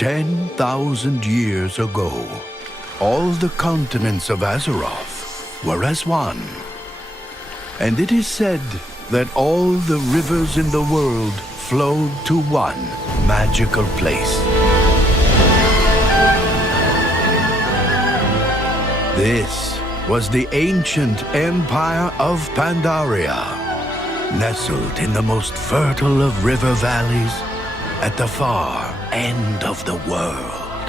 10,000 years ago, all the continents of Azeroth were as one. And it is said that all the rivers in the world flowed to one magical place. This was the ancient Empire of Pandaria, nestled in the most fertile of river valleys at the far end of the world.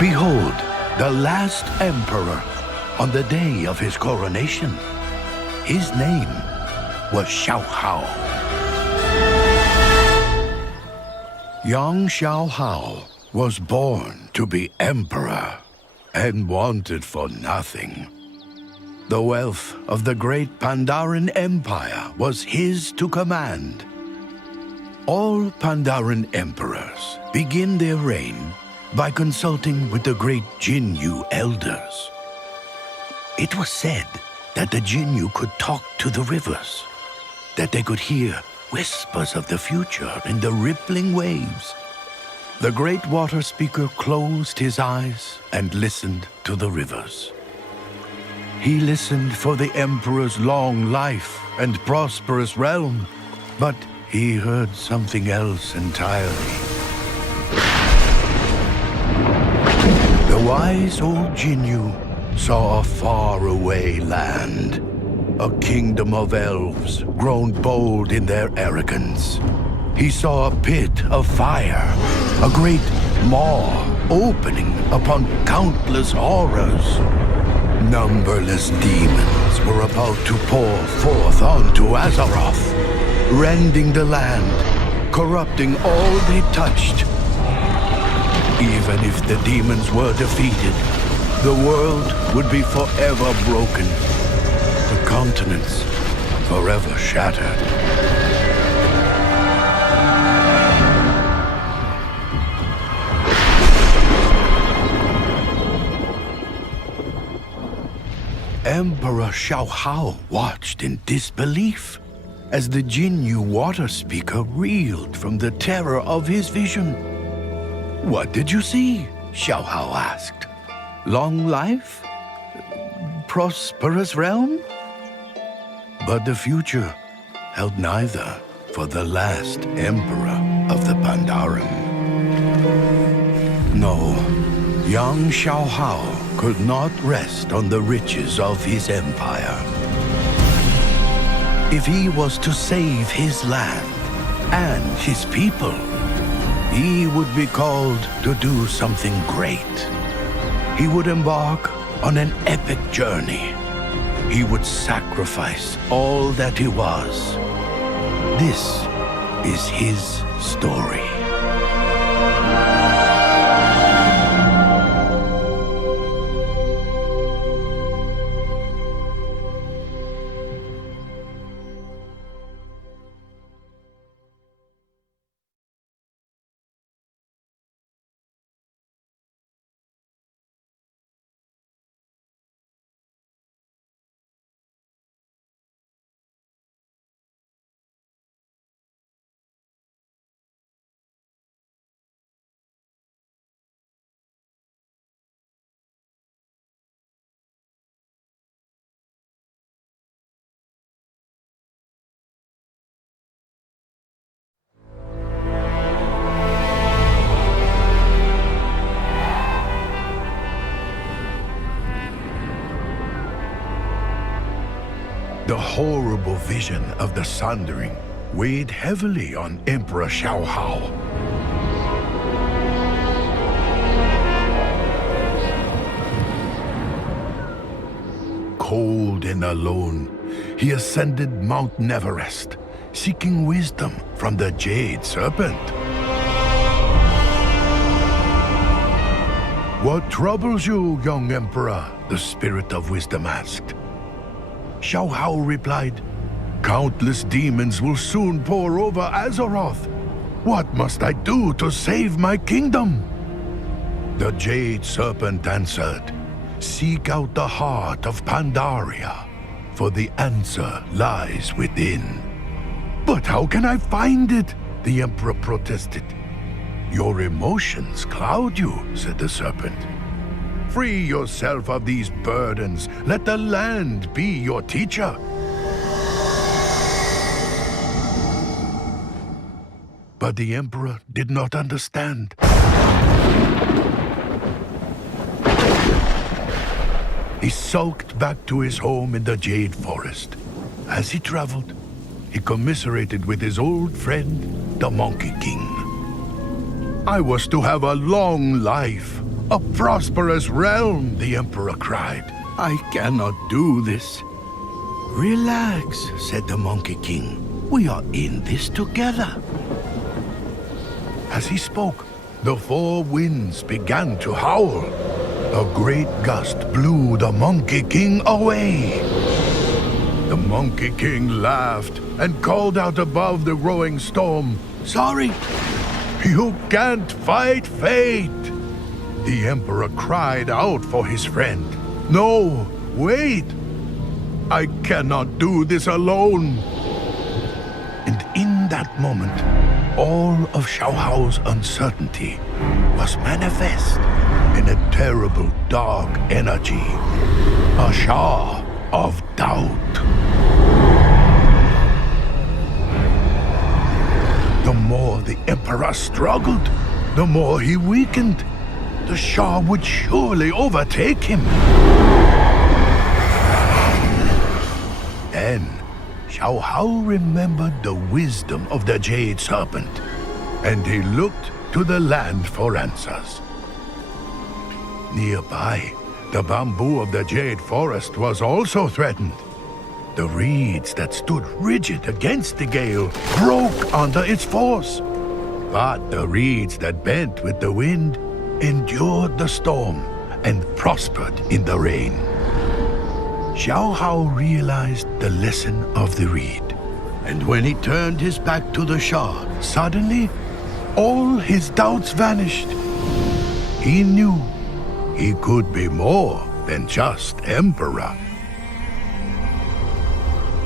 Behold, the last emperor on the day of his coronation. His name was Xiaohao. Young Xiaohao was born to be emperor and wanted for nothing. The wealth of the great Pandaren Empire was his to command. All Pandaren emperors begin their reign by consulting with the great Jinyu elders. It was said that the Jinyu could talk to the rivers, that they could hear whispers of the future in the rippling waves. The great water speaker closed his eyes and listened to the rivers. He listened for the emperor's long life and prosperous realm, but he heard something else entirely. The wise old Jinyu saw a faraway land, a kingdom of elves grown bold in their arrogance. He saw a pit of fire, a great maw opening upon countless horrors. Numberless demons were about to pour forth onto Azeroth, rending the land, corrupting all they touched. Even if the demons were defeated, the world would be forever broken, the continents forever shattered. Emperor Xiaohao watched in disbelief as the Jinyu water speaker reeled from the terror of his vision. "What did you see?" Xiaohao asked. "Long life? Prosperous realm?" But the future held neither for the last emperor of the Pandaren. No, young Xiaohao could not rest on the riches of his empire. If he was to save his land and his people, he would be called to do something great. He would embark on an epic journey. He would sacrifice all that he was. This is his story. The horrible vision of the Sundering weighed heavily on Emperor Xiaohao. Cold and alone, he ascended Mount Everest, seeking wisdom from the Jade Serpent. "What troubles you, young Emperor?" the Spirit of Wisdom asked. Xiaohao replied, "Countless demons will soon pour over Azeroth. What must I do to save my kingdom?" The Jade Serpent answered, "Seek out the heart of Pandaria, for the answer lies within." "But how can I find it?" the Emperor protested. Your emotions cloud you, said the serpent. Free yourself of these burdens. Let the land be your teacher. But the emperor did not understand. He sulked back to his home in the Jade Forest. As he traveled, he commiserated with his old friend, the Monkey King. I was to have a long life, a prosperous realm, the emperor cried. I cannot do this. Relax, said the Monkey King. We are in this together. As he spoke, the four winds began to howl. A great gust blew the Monkey King away. The Monkey King laughed and called out above the roaring storm, Sorry, you can't fight fate. The emperor cried out for his friend. No, wait. I cannot do this alone. And in that moment, all of Xiao Hao's uncertainty was manifest in a terrible dark energy, a Sha of doubt. The more the emperor struggled, the more he weakened. The Sha would surely overtake him. Then Xiao Hao remembered the wisdom of the Jade Serpent, and he looked to the land for answers. Nearby, the bamboo of the Jade Forest was also threatened. The reeds that stood rigid against the gale broke under its force. But the reeds that bent with the wind endured the storm and prospered in the rain. Xiao Hao realized the lesson of the reed. And when he turned his back to the Sha, suddenly, all his doubts vanished. He knew he could be more than just emperor.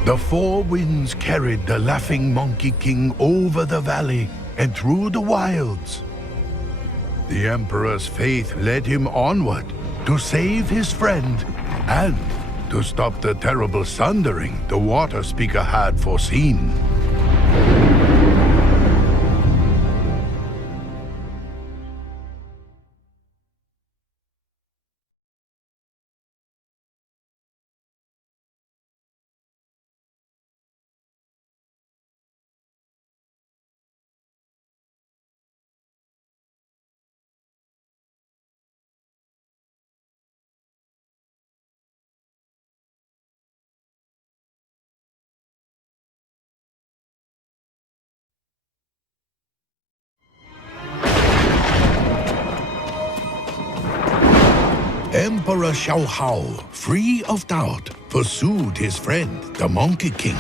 The four winds carried the laughing Monkey King over the valley and through the wilds. The emperor's faith led him onward to save his friend and to stop the terrible sundering the water speaker had foreseen. Emperor Xiao Hao, free of doubt, pursued his friend, the Monkey King.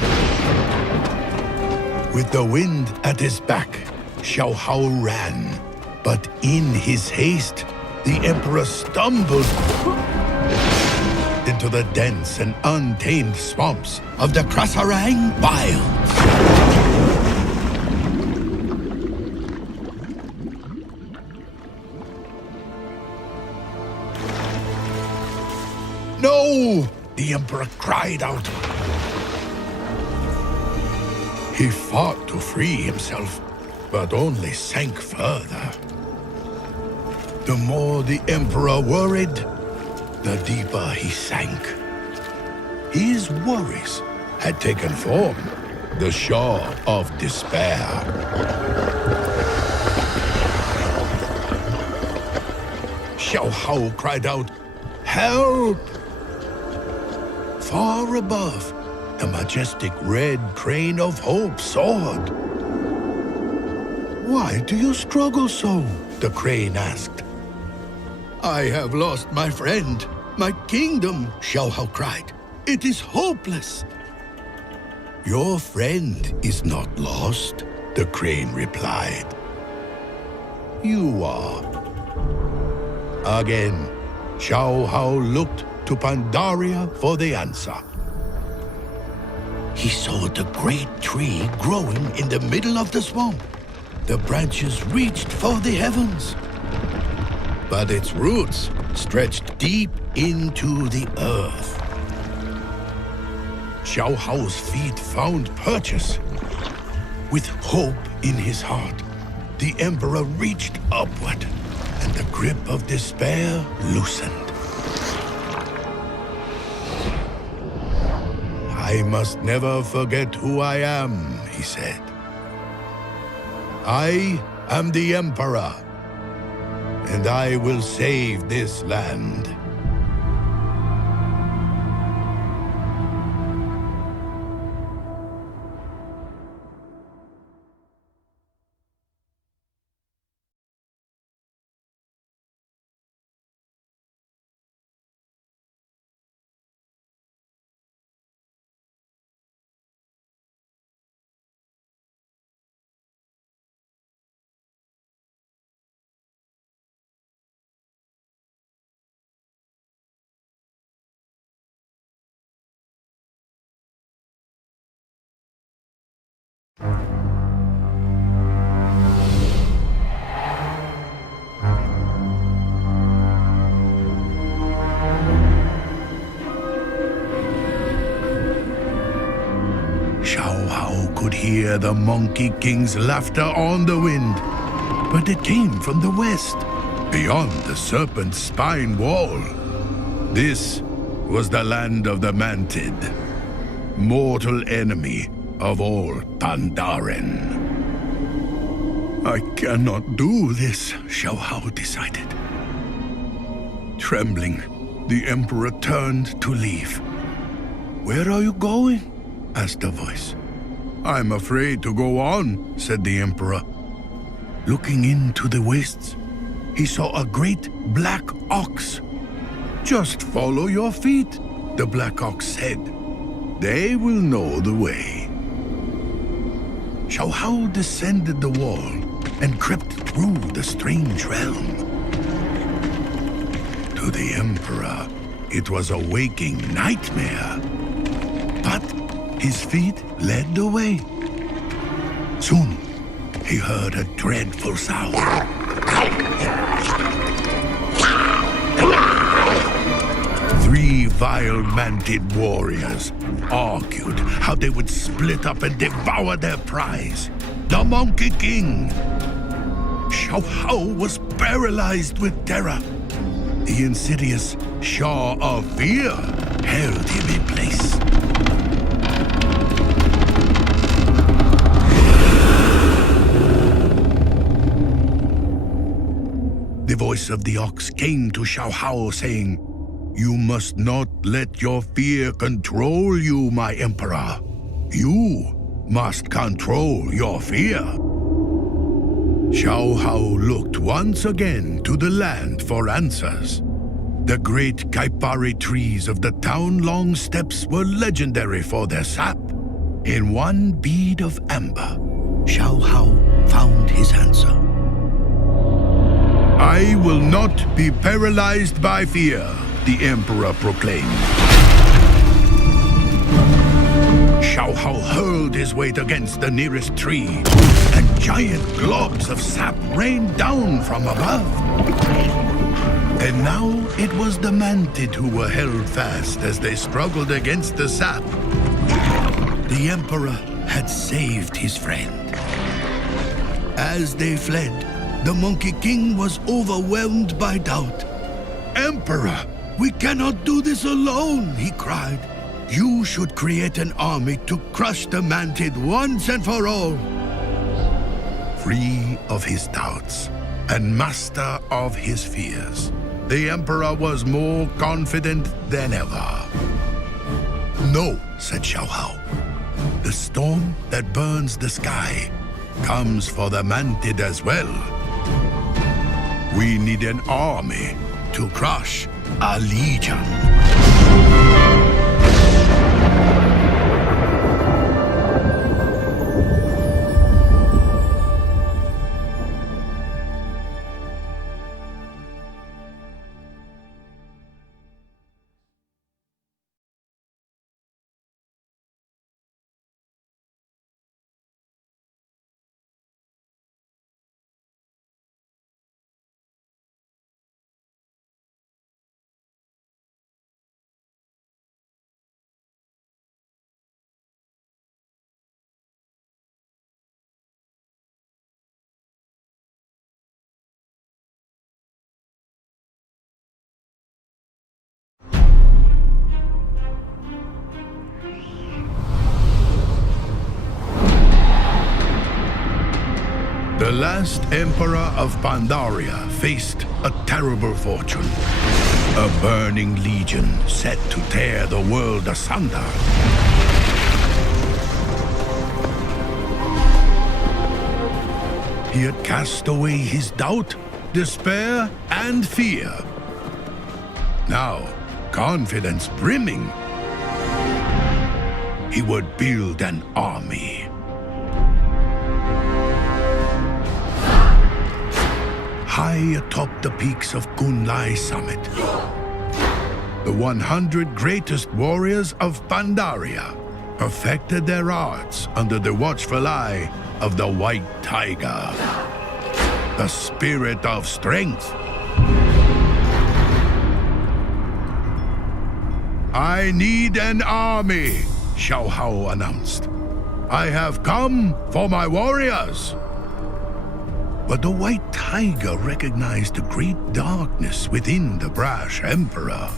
With the wind at his back, Xiao Hao ran. But in his haste, the emperor stumbled into the dense and untamed swamps of the Krasarang Wilds. No! The emperor cried out. He fought to free himself, but only sank further. The more the emperor worried, the deeper he sank. His worries had taken form, the Sha of despair. Xiao Hao cried out, "Help!" Far above, the majestic red crane of hope soared. "Why do you struggle so?" the crane asked. "I have lost my friend, my kingdom," Xiao Hao cried. "It is hopeless." "Your friend is not lost," the crane replied. "You are." Again, Xiao Hao looked to Pandaria for the answer. He saw the great tree growing in the middle of the swamp. the branches reached for the heavens. But its roots stretched deep into the earth. Xiao Hao's feet found purchase. With hope in his heart, the emperor reached upward, and the grip of despair loosened. I must never forget who I am, he said. I am the emperor, and I will save this land. Xiao Hao could hear the Monkey King's laughter on the wind, but it came from the west, beyond the serpent's spine wall. This was the land of the Mantid, mortal enemy of all Pandaren. I cannot do this, Xiao Hao decided. Trembling, the emperor turned to leave. Where are you going? Asked a voice. I'm afraid to go on, said the emperor. Looking into the wastes, he saw a great black ox. Just follow your feet, the black ox said. They will know the way. Xiao Hao descended the wall and crept through the strange realm. To the emperor, it was a waking nightmare. But his feet led the way. Soon, he heard a dreadful sound. Three vile Mantid warriors argued how they would split up and devour their prize, the Monkey King. Xiao Hao was paralyzed with terror. The insidious Shaw of Fear held him in place. The voice of the ox came to Xiao Hao, saying, "You must not let your fear control you, my emperor. You must control your fear." Xiao Hao looked once again to the land for answers. The great Kaipari trees of the town-long steppes were legendary for their sap. In one bead of amber, Xiao Hao found his answer. I will not be paralyzed by fear, the emperor proclaimed. Xiao Hao hurled his weight against the nearest tree, and giant globs of sap rained down from above. And now it was the Mantid who were held fast as they struggled against the sap. The emperor had saved his friend. As they fled, the Monkey King was overwhelmed by doubt. "Emperor, we cannot do this alone," he cried. "You should create an army to crush the Mantid once and for all." Free of his doubts and master of his fears, the emperor was more confident than ever. "No," said Xiao Hao. "The storm that burns the sky comes for the Mantid as well. We need an army to crush a legion." The last emperor of Pandaria faced a terrible fortune. A burning legion set to tear the world asunder. He had cast away his doubt, despair, and fear. Now, confidence brimming, he would build an army. High atop the peaks of Kunlai Summit, the 100 greatest warriors of Pandaria perfected their arts under the watchful eye of the White Tiger, the spirit of strength. I need an army, Xiao Hao announced. I have come for my warriors. But the White Tiger recognized the great darkness within the brash emperor.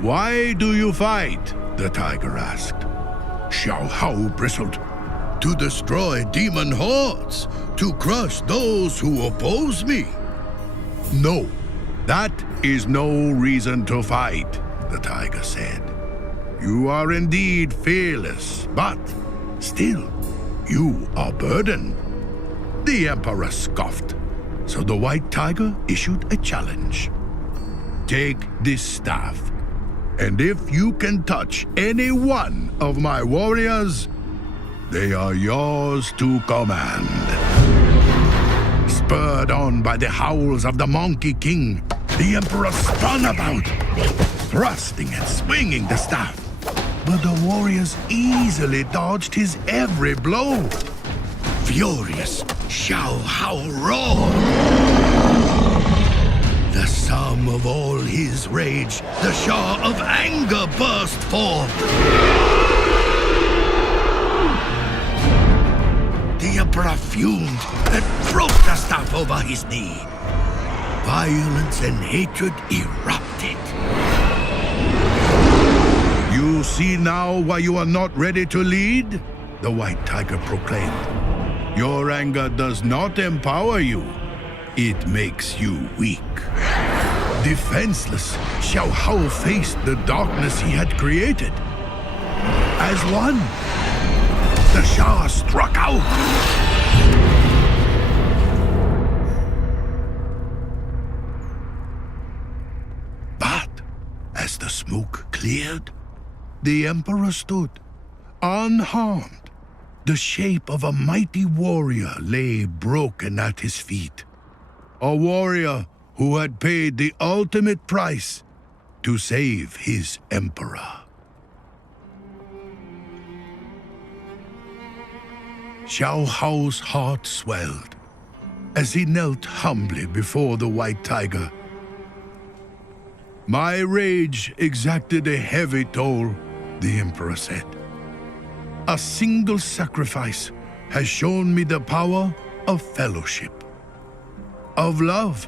Why do you fight? The tiger asked. Xiao Hao bristled. To destroy demon hordes, to crush those who oppose me. No, that is no reason to fight, the tiger said. You are indeed fearless, but still, you are burdened. The emperor scoffed, so the White Tiger issued a challenge. Take this staff, and if you can touch any one of my warriors, they are yours to command. Spurred on by the howls of the Monkey King, the emperor spun about, thrusting and swinging the staff. But the warriors easily dodged his every blow. Furious, Xiao Hao roared. The sum of all his rage, the Shah of anger burst forth. The emperor fumed and broke the staff over his knee. Violence and hatred erupted. You see now why you are not ready to lead? The White Tiger proclaimed. Your anger does not empower you. It makes you weak. Defenseless, Xiao Hao faced the darkness he had created. As one, the Shah struck out. But as the smoke cleared, the emperor stood, unharmed. The shape of a mighty warrior lay broken at his feet. A warrior who had paid the ultimate price to save his emperor. Xiao Hao's heart swelled as he knelt humbly before the White Tiger. My rage exacted a heavy toll, the emperor said. A single sacrifice has shown me the power of fellowship, of love,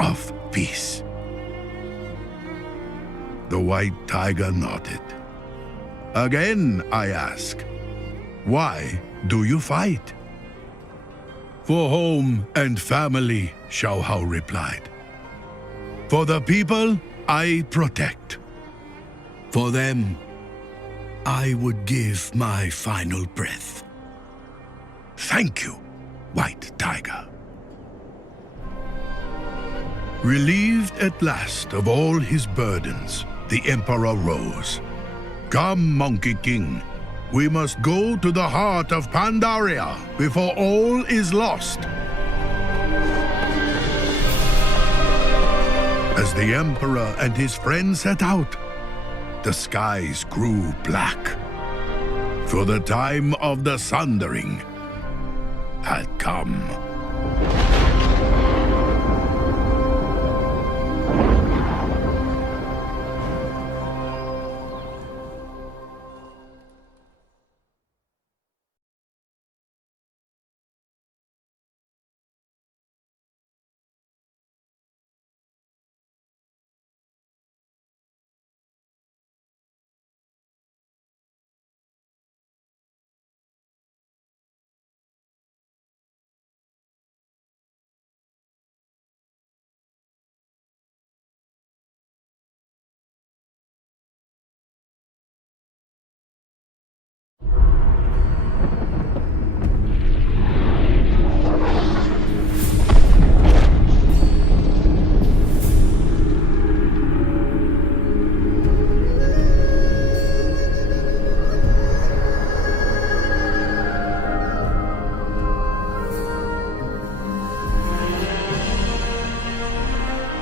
of peace. The White Tiger nodded. Again, I ask, why do you fight? For home and family, Xiao Hao replied. For the people I protect. For them, I would give my final breath. Thank you, White Tiger. Relieved at last of all his burdens, the emperor rose. Come, Monkey King, we must go to the heart of Pandaria before all is lost. As the emperor and his friends set out, the skies grew black, for the time of the sundering had come.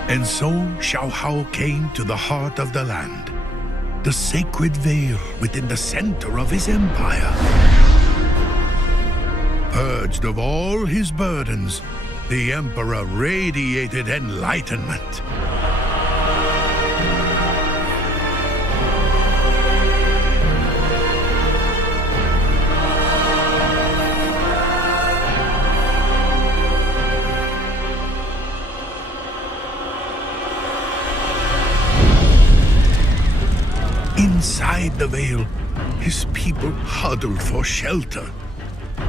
And so Xiao came to the heart of the land, the sacred veil within the center of his empire. Purged of all his burdens, the emperor radiated enlightenment. Inside the veil, his people huddled for shelter.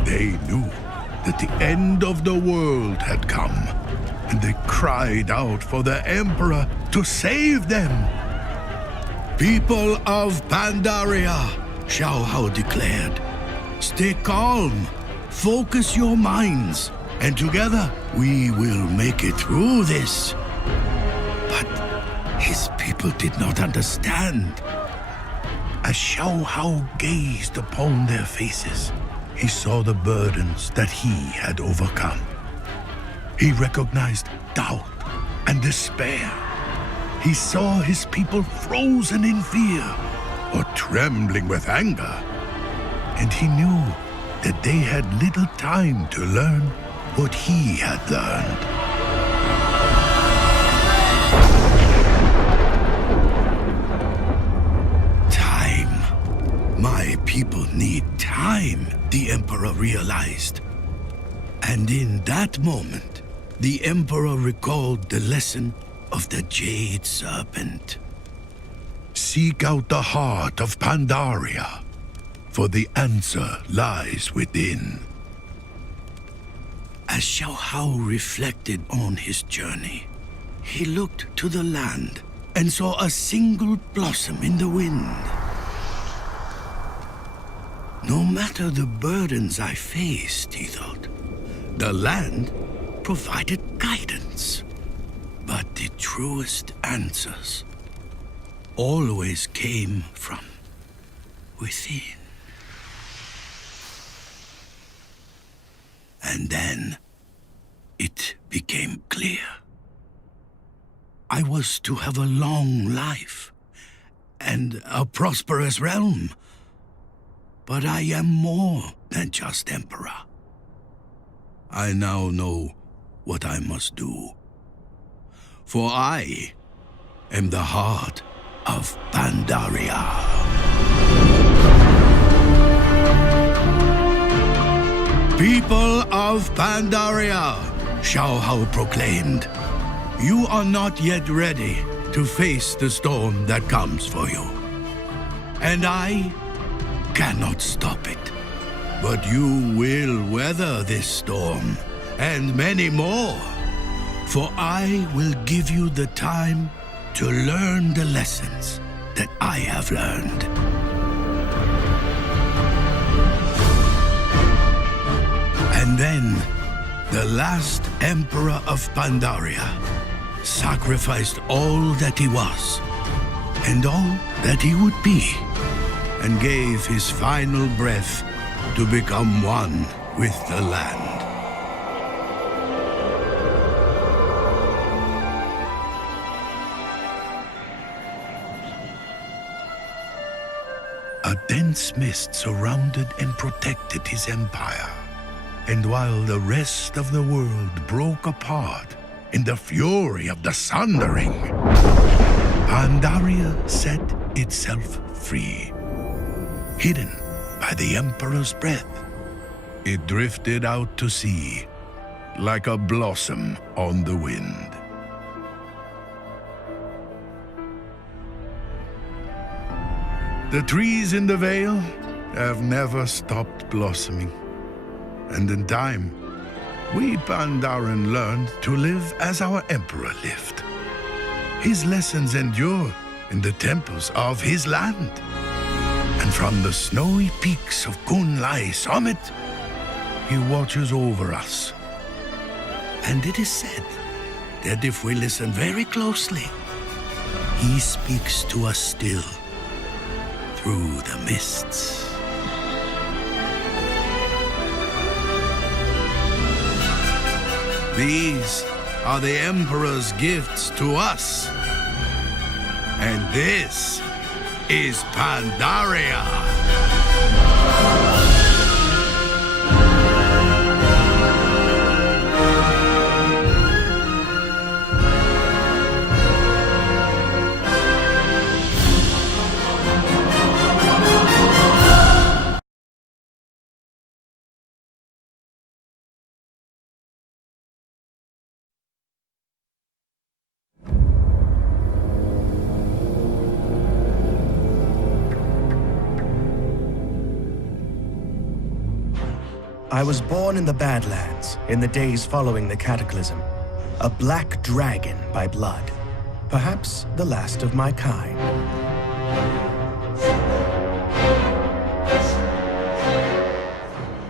They knew that the end of the world had come, and they cried out for the emperor to save them. People of Pandaria, Xiao declared, stay calm, focus your minds, and together we will make it through this. But his people did not understand. As Xiao gazed upon their faces, he saw the burdens that he had overcome. He recognized doubt and despair. He saw his people frozen in fear or trembling with anger. And he knew that they had little time to learn what he had learned. My people need time, the emperor realized. And in that moment, the emperor recalled the lesson of the Jade Serpent. Seek out the heart of Pandaria, for the answer lies within. As Xiao reflected on his journey, he looked to the land and saw a single blossom in the wind. No matter the burdens I faced, he thought, the land provided guidance. But the truest answers always came from within. And then it became clear. I was to have a long life and a prosperous realm. But I am more than just emperor. I now know what I must do. For I am the heart of Pandaria. People of Pandaria, Xiao proclaimed, you are not yet ready to face the storm that comes for you. And I cannot stop it. But you will weather this storm, and many more. For I will give you the time to learn the lessons that I have learned. And then, the last emperor of Pandaria sacrificed all that he was, and all that he would be, and gave his final breath to become one with the land. A dense mist surrounded and protected his empire, and while the rest of the world broke apart in the fury of the sundering, Pandaria set itself free. Hidden by the emperor's breath, it drifted out to sea like a blossom on the wind. The trees in the vale have never stopped blossoming, and in time, we Pandaren learned to live as our emperor lived. His lessons endure in the temples of his land. And from the snowy peaks of Kunlai summit, he watches over us. And it is said that if we listen very closely, he speaks to us still through the mists. These are the Emperor's gifts to us. And this is Pandaria. I was born in the Badlands in the days following the Cataclysm. A black dragon by blood. Perhaps the last of my kind.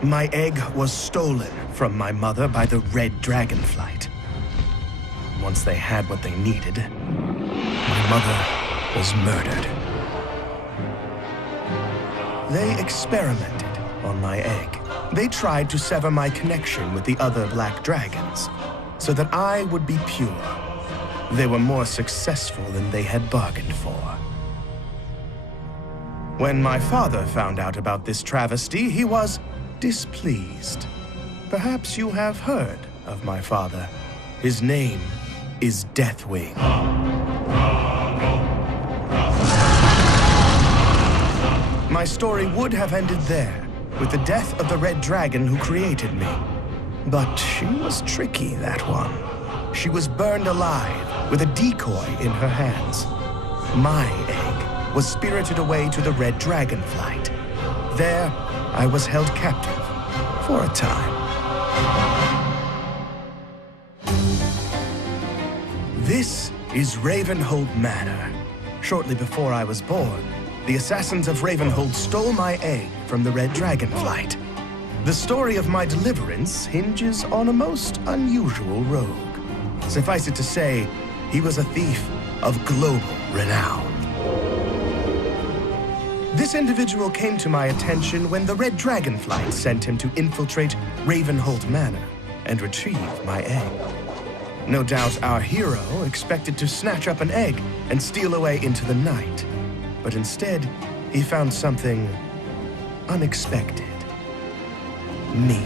My egg was stolen from my mother by the Red Dragonflight. Once they had what they needed, my mother was murdered. They experimented on my egg. They tried to sever my connection with the other black dragons, so that I would be pure. They were more successful than they had bargained for. When my father found out about this travesty, he was displeased. Perhaps you have heard of my father. His name is Deathwing. My story would have ended there, with the death of the Red Dragon who created me. But she was tricky, that one. She was burned alive with a decoy in her hands. My egg was spirited away to the Red Dragonflight. There, I was held captive for a time. This is Ravenhold Manor. Shortly before I was born, the assassins of Ravenhold stole my egg from the Red Dragonflight. The story of my deliverance hinges on a most unusual rogue. Suffice it to say, he was a thief of global renown. This individual came to my attention when the Red Dragonflight sent him to infiltrate Ravenhold Manor and retrieve my egg. No doubt our hero expected to snatch up an egg and steal away into the night. But instead, he found something unexpected. Me.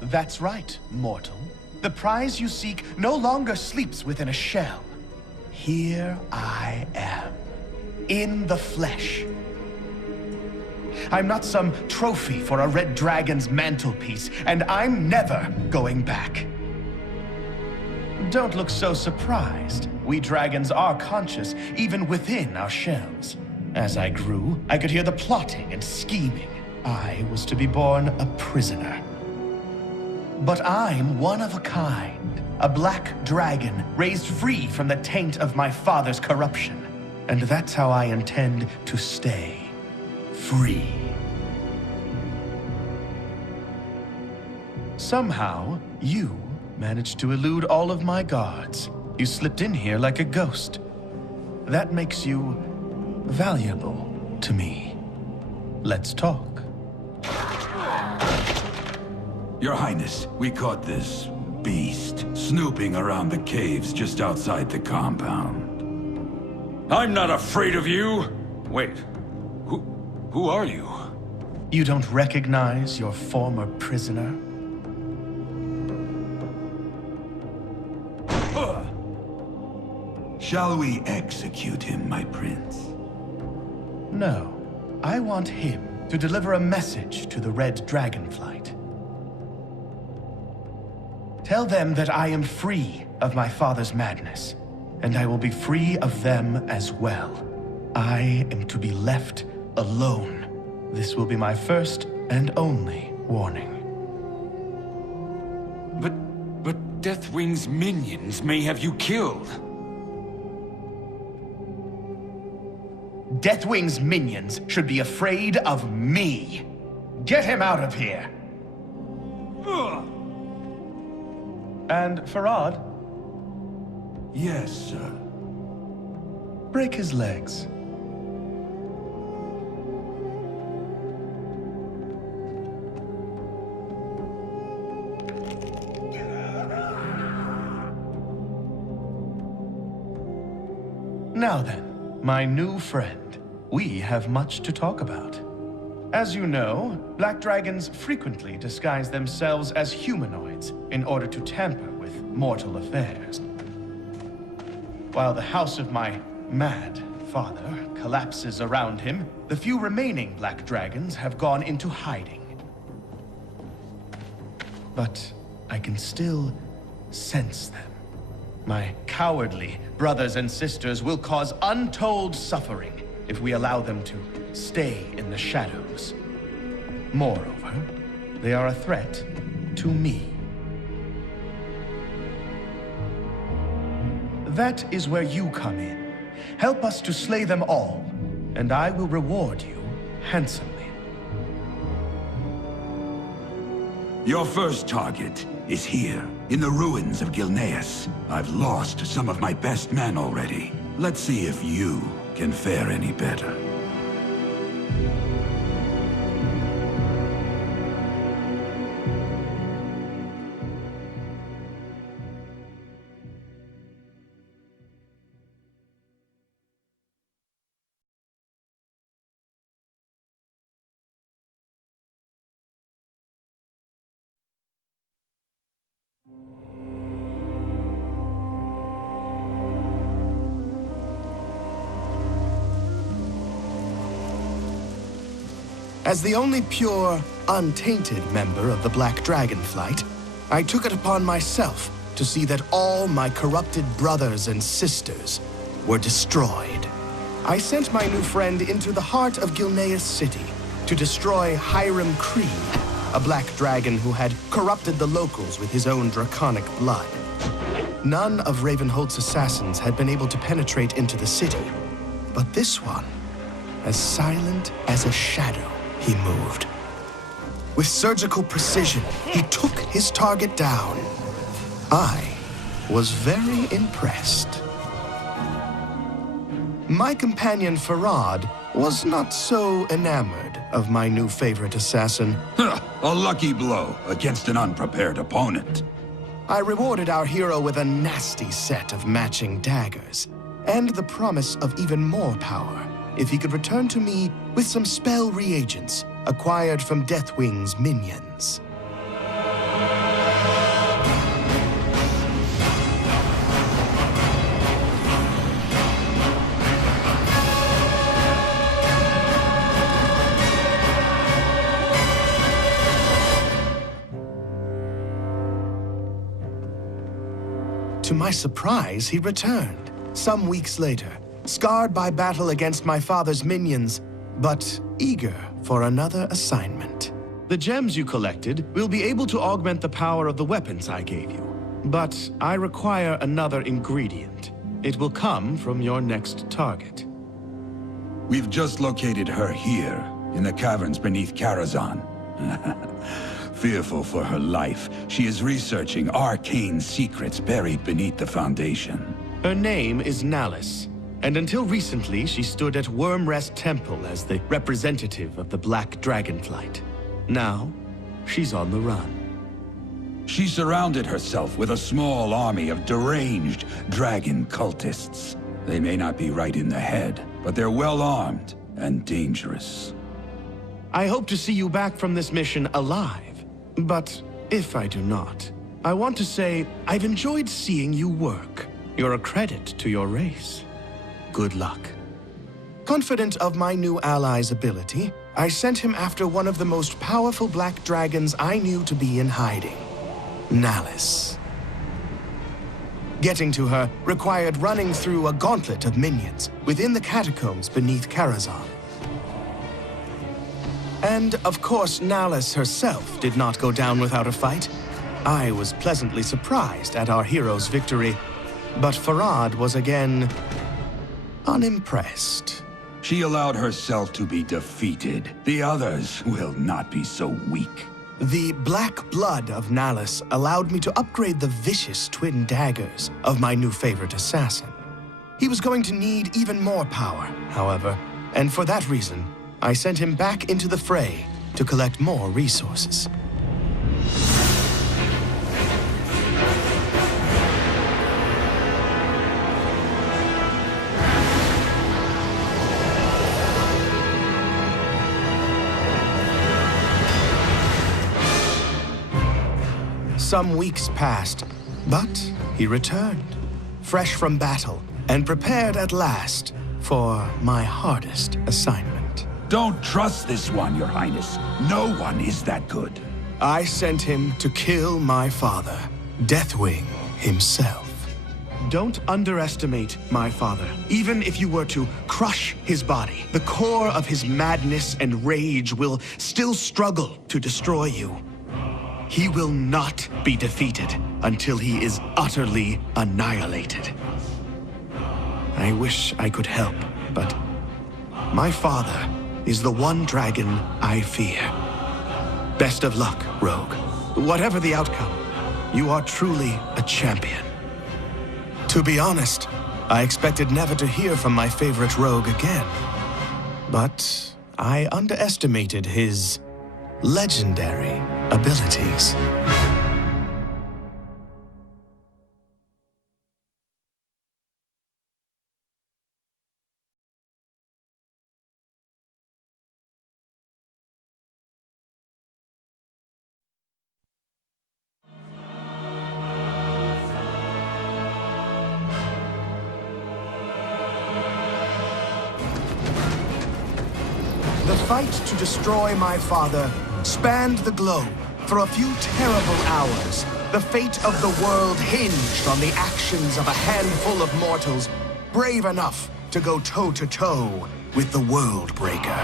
That's right, mortal. The prize you seek no longer sleeps within a shell. Here I am, in the flesh. I'm not some trophy for a red dragon's mantelpiece, and I'm never going back. Don't look so surprised. We dragons are conscious, even within our shells. As I grew, I could hear the plotting and scheming. I was to be born a prisoner. But I'm one of a kind, a black dragon raised free from the taint of my father's corruption. And that's how I intend to stay free. Somehow, you managed to elude all of my guards. You slipped in here like a ghost. That makes you valuable to me. Let's talk. Your Highness, we caught this beast snooping around the caves just outside the compound. I'm not afraid of you! Wait, who are you? You don't recognize your former prisoner? Shall we execute him, my prince? No. I want him to deliver a message to the Red Dragonflight. Tell them that I am free of my father's madness, and I will be free of them as well. I am to be left alone. This will be my first and only warning. But Deathwing's minions may have you killed. Deathwing's minions should be afraid of me. Get him out of here! And Farad, Yes, sir. break his legs. Now then, my new friend, we have much to talk about. As you know, black dragons frequently disguise themselves as humanoids in order to tamper with mortal affairs. While the house of my mad father collapses around him, the few remaining black dragons have gone into hiding. But I can still sense them. My cowardly brothers and sisters will cause untold suffering if we allow them to stay in the shadows. Moreover, they are a threat to me. That is where you come in. Help us to slay them all, and I will reward you handsomely. Your first target is here, in the ruins of Gilneas. I've lost some of my best men already. Let's see if you can fare any better. As the only pure, untainted member of the Black Dragon Flight, I took it upon myself to see that all my corrupted brothers and sisters were destroyed. I sent my new friend into the heart of Gilneas City to destroy Hiram Creed, a black dragon who had corrupted the locals with his own draconic blood. None of Ravenholt's assassins had been able to penetrate into the city, but this one, as silent as a shadow, he moved. With surgical precision, he took his target down. I was very impressed. My companion Farad was not so enamored of my new favorite assassin. A lucky blow against an unprepared opponent. I rewarded our hero with a nasty set of matching daggers, and the promise of even more power if he could return to me with some spell reagents acquired from Deathwing's minions. To my surprise, he returned, some weeks later, scarred by battle against my father's minions, but eager for another assignment. The gems you collected will be able to augment the power of the weapons I gave you, but I require another ingredient. It will come from your next target. We've just located her here, in the caverns beneath Karazhan. Fearful for her life, she is researching arcane secrets buried beneath the Foundation. Her name is Nallis, and until recently she stood at Wormrest Temple as the representative of the Black Dragon Flight. Now, she's on the run. She surrounded herself with a small army of deranged dragon cultists. They may not be right in the head, but they're well armed and dangerous. I hope to see you back from this mission alive. But if I do not, I want to say I've enjoyed seeing you work. You're a credit to your race. Good luck. Confident of my new ally's ability, I sent him after one of the most powerful black dragons I knew to be in hiding. Nallis. Getting to her required running through a gauntlet of minions within the catacombs beneath Karazhan. And, of course, Nallis herself did not go down without a fight. I was pleasantly surprised at our hero's victory, but Farad was again unimpressed. She allowed herself to be defeated. The others will not be so weak. The black blood of Nallis allowed me to upgrade the vicious twin daggers of my new favorite assassin. He was going to need even more power, however, and for that reason, I sent him back into the fray to collect more resources. Some weeks passed, but he returned, fresh from battle, and prepared at last for my hardest assignment. Don't trust this one, Your Highness. No one is that good. I sent him to kill my father, Deathwing himself. Don't underestimate my father. Even if you were to crush his body, the core of his madness and rage will still struggle to destroy you. He will not be defeated until he is utterly annihilated. I wish I could help, but my father is the one dragon I fear. Best of luck, Rogue. Whatever the outcome, you are truly a champion. To be honest, I expected never to hear from my favorite rogue again. But I underestimated his legendary abilities. The fight to destroy my father spanned the globe for a few terrible hours. The fate of the world hinged on the actions of a handful of mortals brave enough to go toe-to-toe with the World Breaker.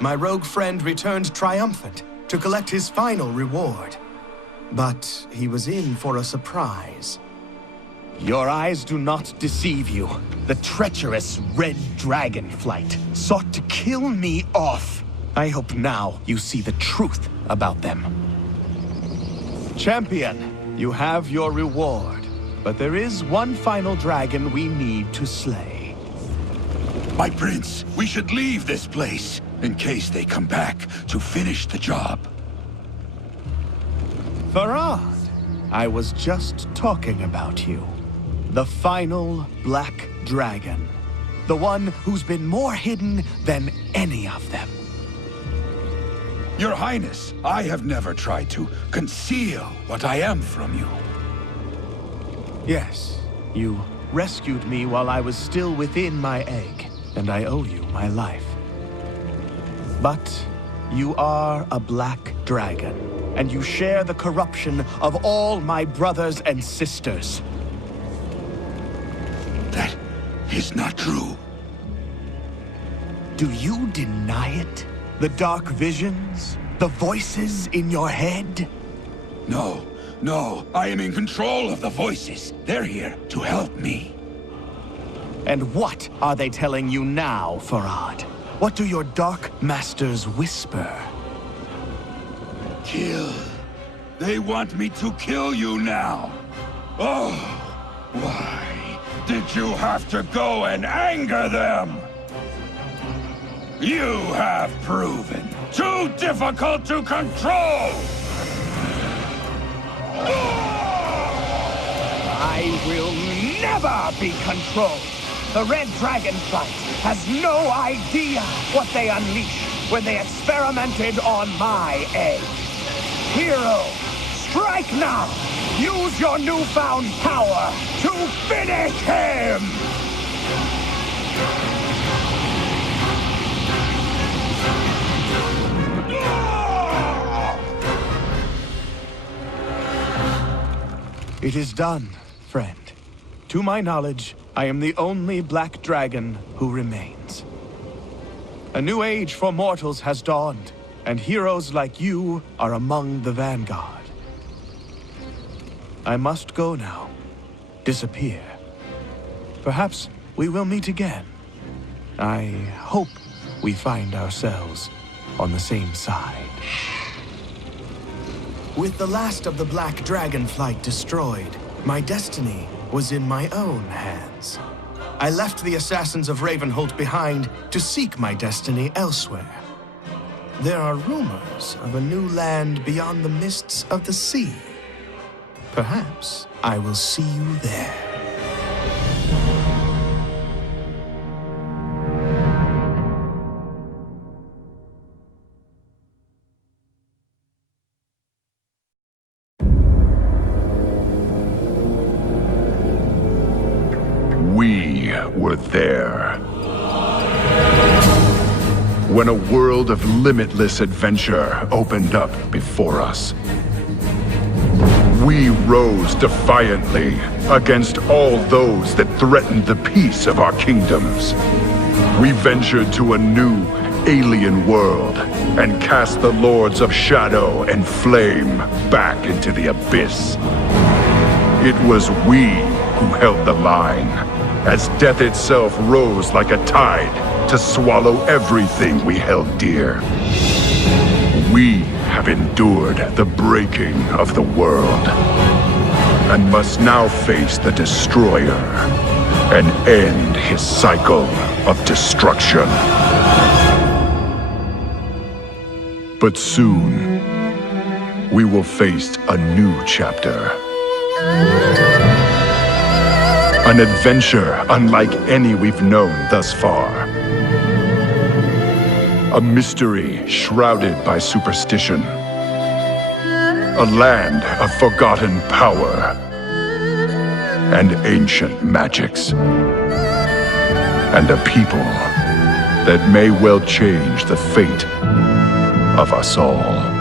My rogue friend returned triumphant to collect his final reward. But he was in for a surprise. Your eyes do not deceive you. The treacherous Red Dragon Flight sought to kill me off. I hope now you see the truth about them. Champion, you have your reward. But there is one final dragon we need to slay. My prince, we should leave this place in case they come back to finish the job. Farad, I was just talking about you. The final Black Dragon. The one who's been more hidden than any of them. Your Highness, I have never tried to conceal what I am from you. Yes, you rescued me while I was still within my egg, and I owe you my life. But you are a Black Dragon, and you share the corruption of all my brothers and sisters. That is not true. Do you deny it? The dark visions? The voices in your head? No, no, I am in control of the voices. They're here to help me. And what are they telling you now, Farad? What do your dark masters whisper? Kill. They want me to kill you now. Oh, why did you have to go and anger them? You have proven too difficult to control! I will never be controlled! The Red Dragon Flight has no idea what they unleashed when they experimented on my egg. Hero, strike now! Use your newfound power to finish him! It is done, friend. To my knowledge, I am the only black dragon who remains. A new age for mortals has dawned, and heroes like you are among the vanguard. I must go now. Disappear. Perhaps we will meet again. I hope we find ourselves on the same side. With the last of the Black Dragon flight destroyed, my destiny was in my own hands. I left the assassins of Ravenholt behind to seek my destiny elsewhere. There are rumors of a new land beyond the mists of the sea. Perhaps I will see you there. We were there. When a world of limitless adventure opened up before us. We rose defiantly against all those that threatened the peace of our kingdoms. We ventured to a new, alien world and cast the Lords of Shadow and Flame back into the abyss. It was we who held the line, as death itself rose like a tide to swallow everything we held dear. We have endured the breaking of the world, and must now face the Destroyer and end his cycle of destruction. But soon, we will face a new chapter. An adventure unlike any we've known thus far. A mystery shrouded by superstition. A land of forgotten power and ancient magics. And a people that may well change the fate of us all.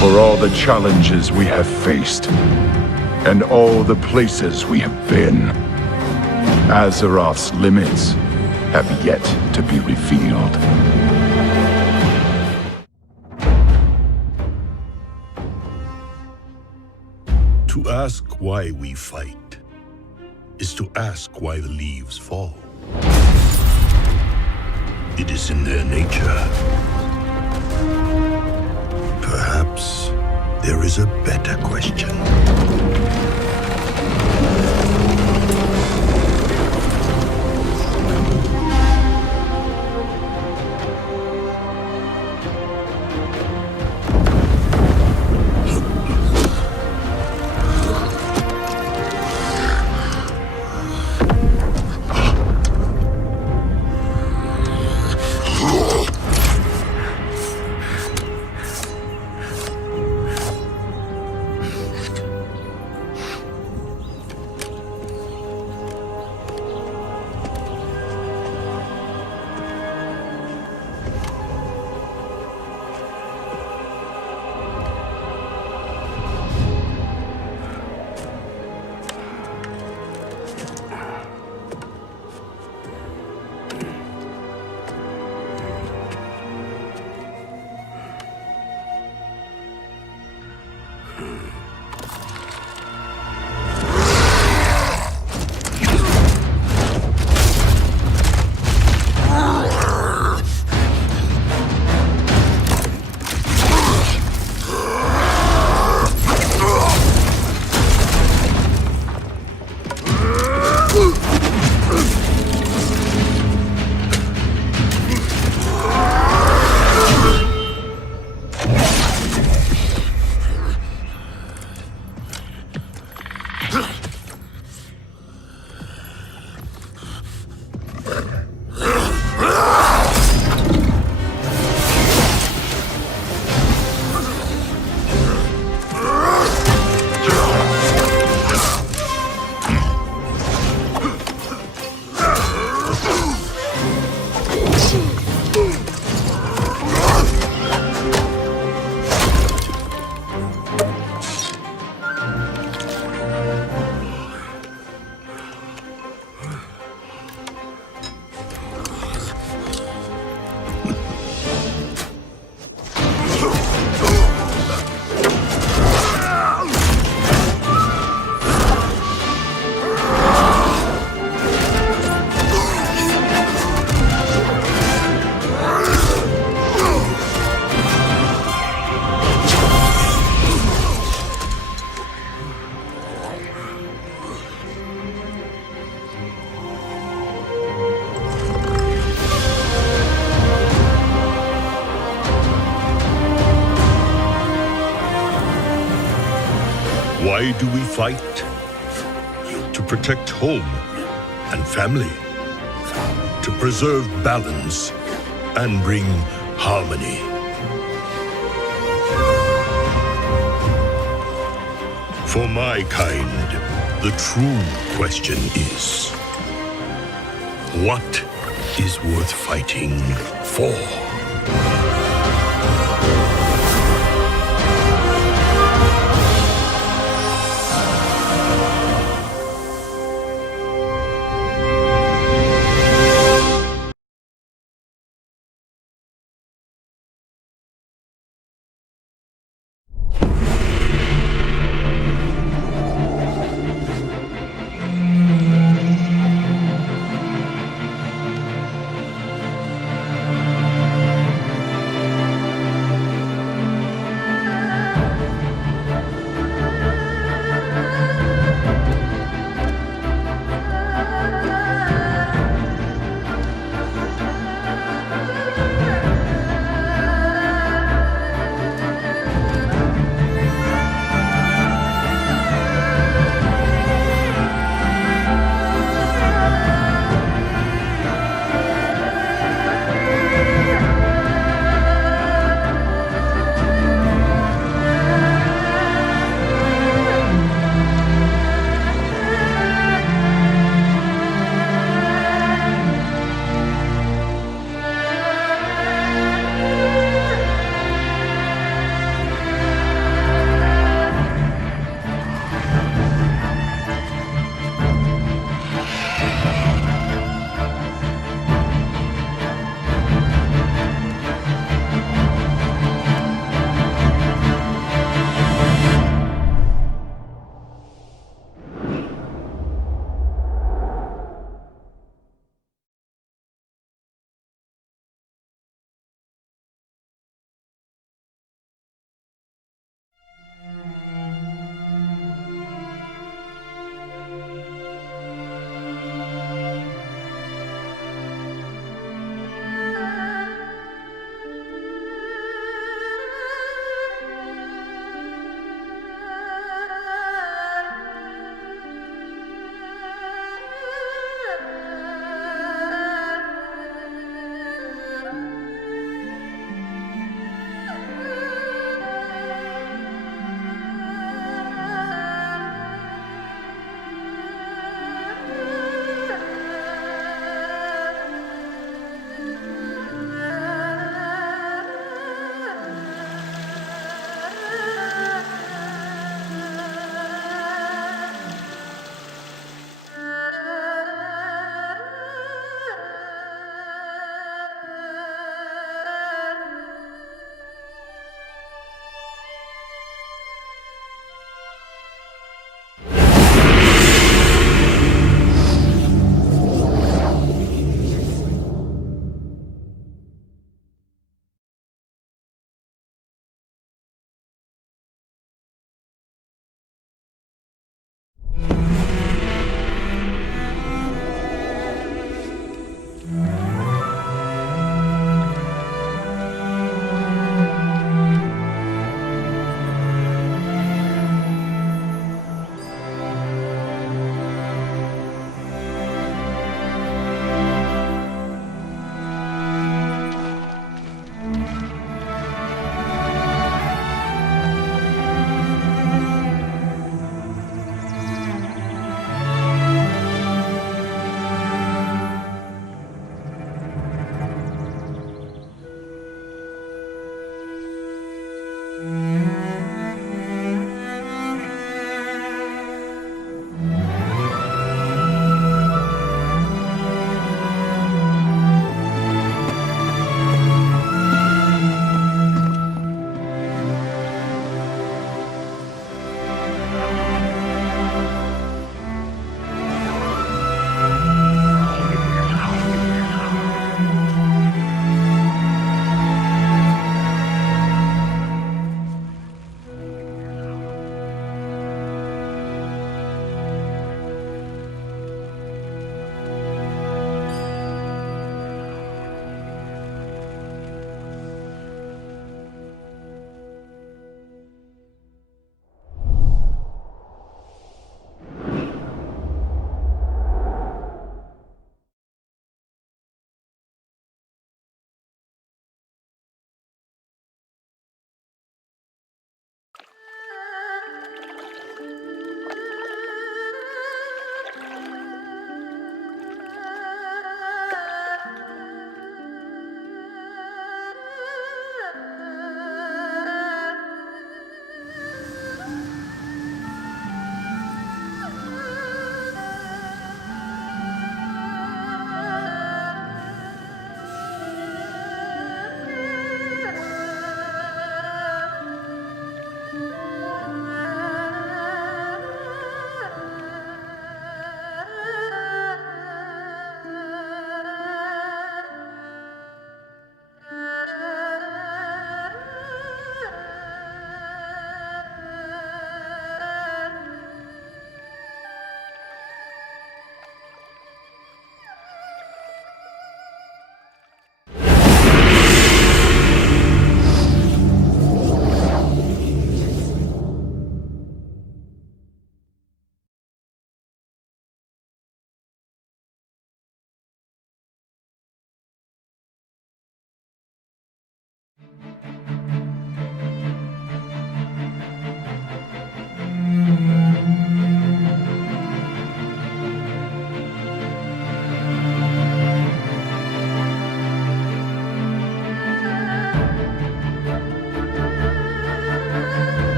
For all the challenges we have faced, and all the places we have been, Azeroth's limits have yet to be revealed. To ask why we fight is to ask why the leaves fall. It is in their nature. Perhaps there is a better question. Why do we fight? To protect home and family. To preserve balance and bring harmony. For my kind, the true question is, what is worth fighting for?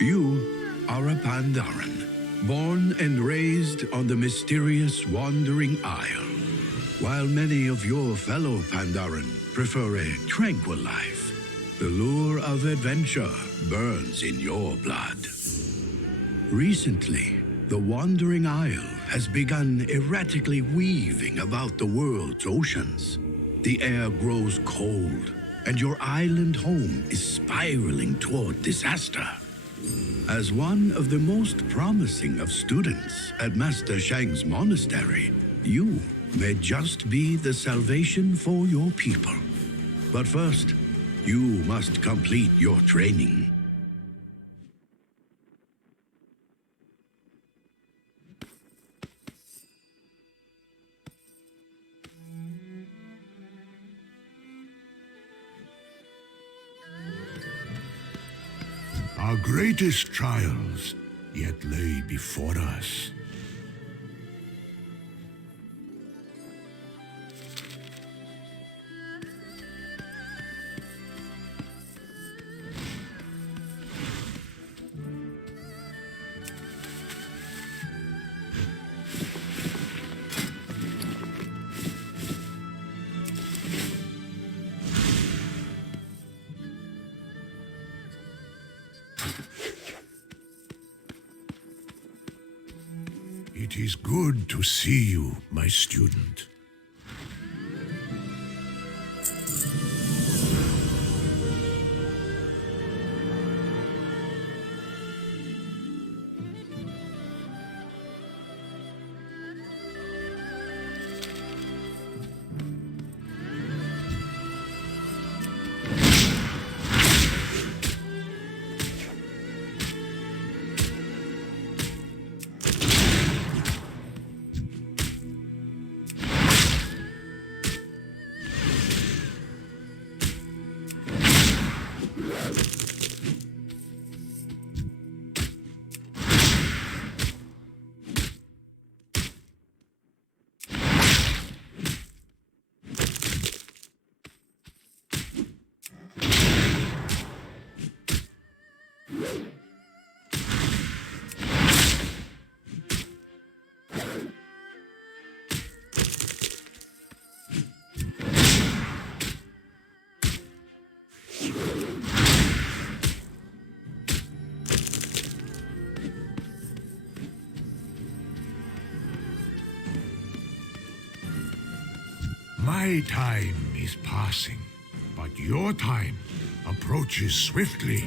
You are a Pandaran, born and raised on the mysterious Wandering Isle. While many of your fellow Pandaran prefer a tranquil life, the lure of adventure burns in your blood. Recently, the Wandering Isle has begun erratically weaving about the world's oceans. The air grows cold, and your island home is spiraling toward disaster. As one of the most promising of students at Master Shang's monastery, you may just be the salvation for your people. But first, you must complete your training. Our greatest trials yet lay before us. It is good to see you, my student. My time is passing, but your time approaches swiftly.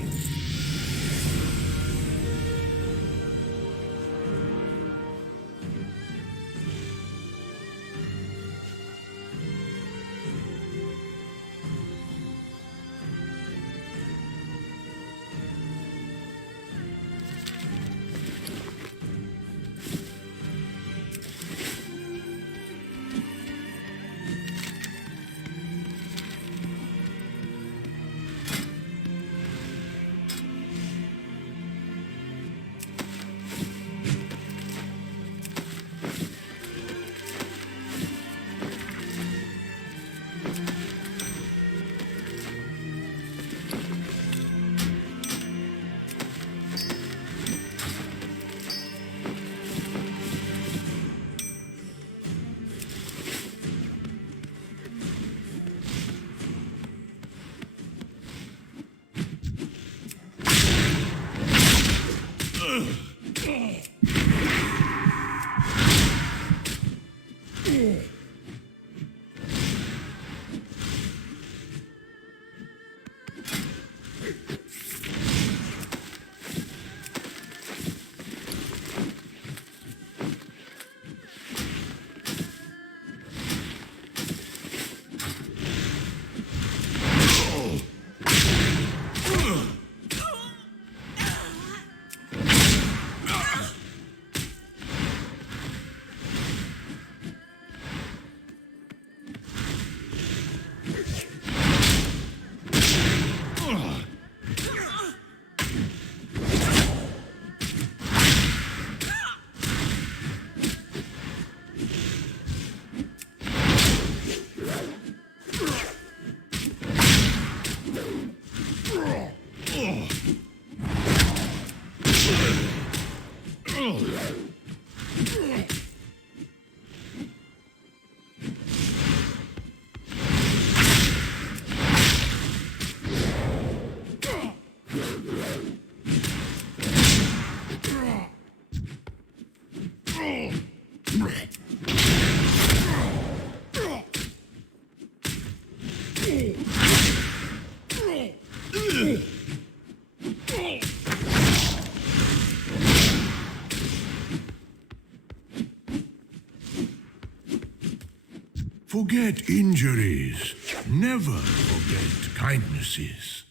Forget injuries. Never forget kindnesses.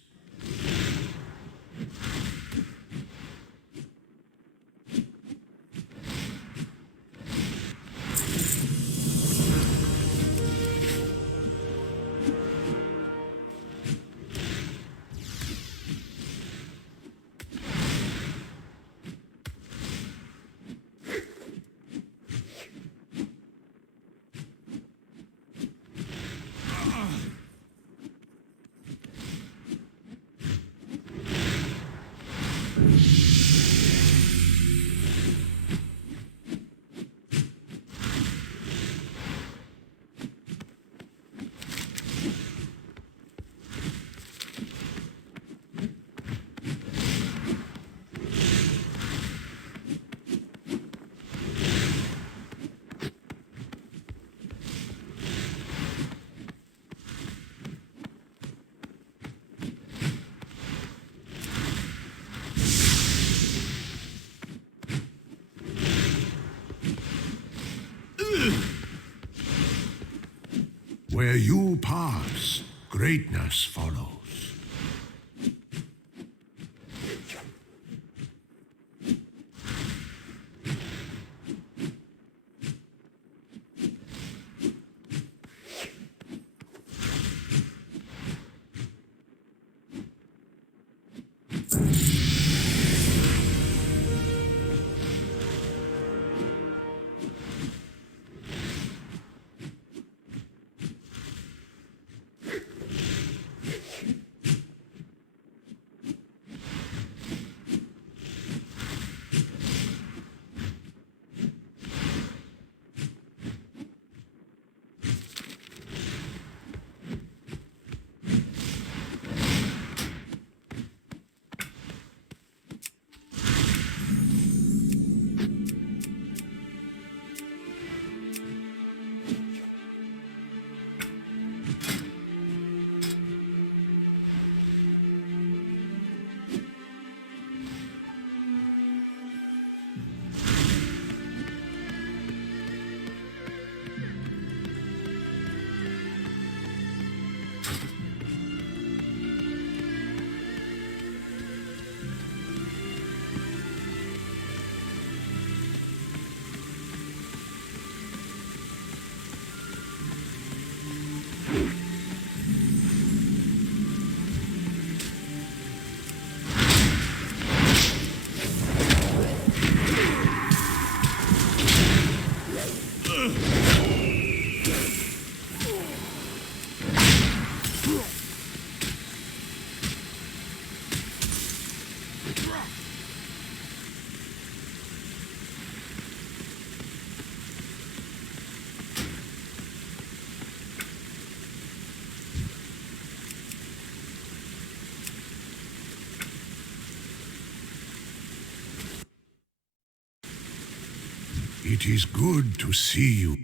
Where you pass, greatness follows. It is good to see you.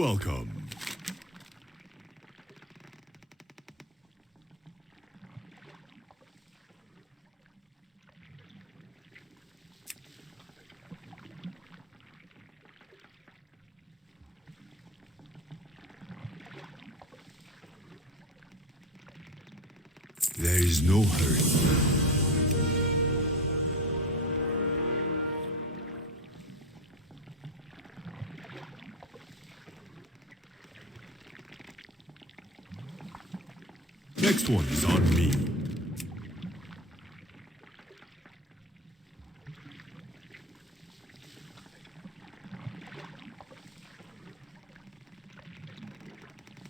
Welcome. There is no hurry. Next one is on me.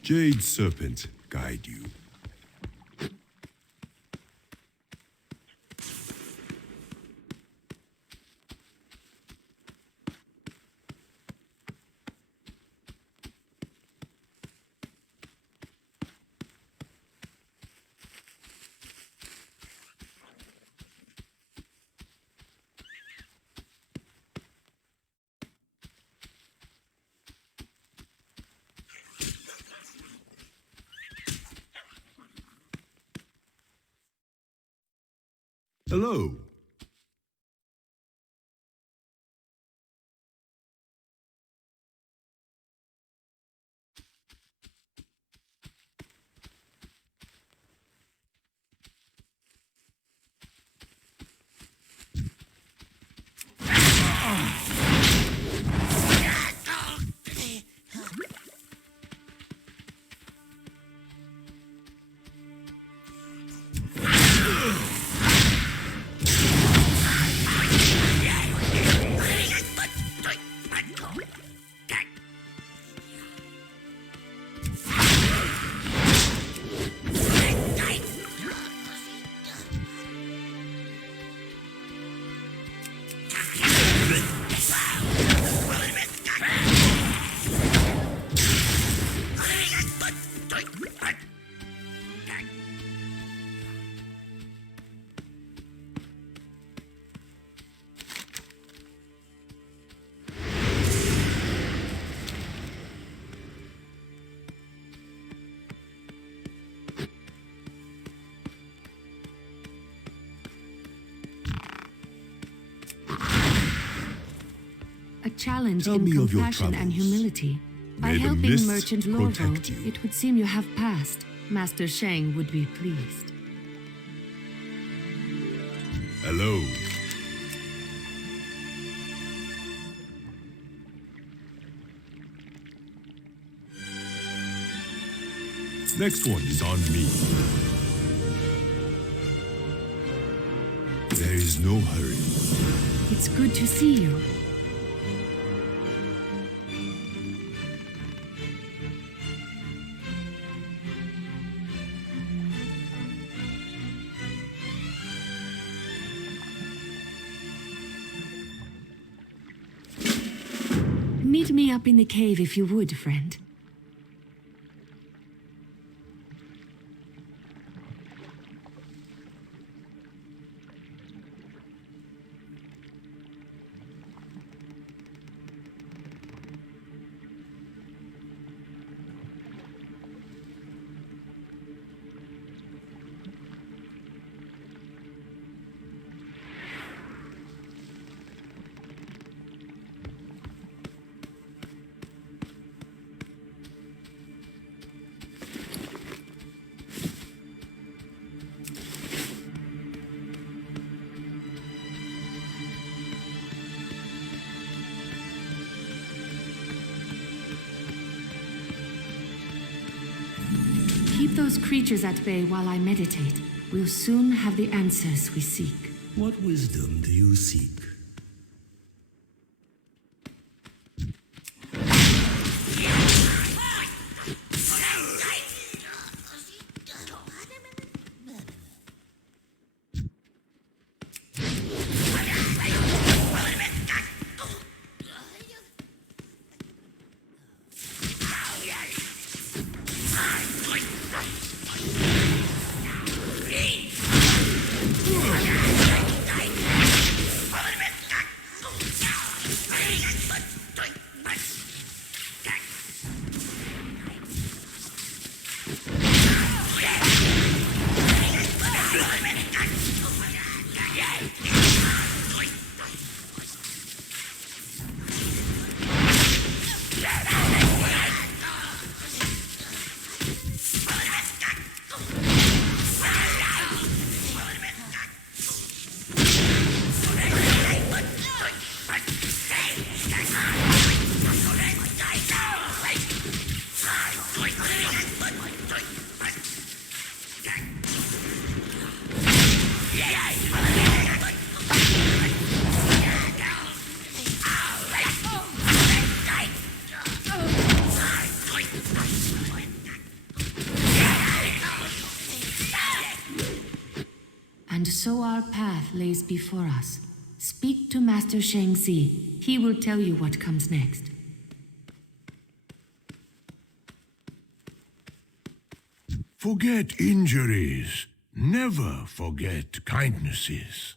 Jade Serpent guide you. Hello. A challenge Tell in me of your compassion and travels. humility. By May the helping mists Merchant Lorvo, protect you. it would seem you have passed. Master Shang would be pleased. Hello. Next one is on me. There is no hurry. It's good to see you. Meet me up in the cave if you would, friend. Keep those creatures at bay while I meditate. We'll soon have the answers we seek. What wisdom do you seek? And so our path lays before us. Speak to Master Shangzi. He will tell you what comes next. Forget injuries. Never forget kindnesses.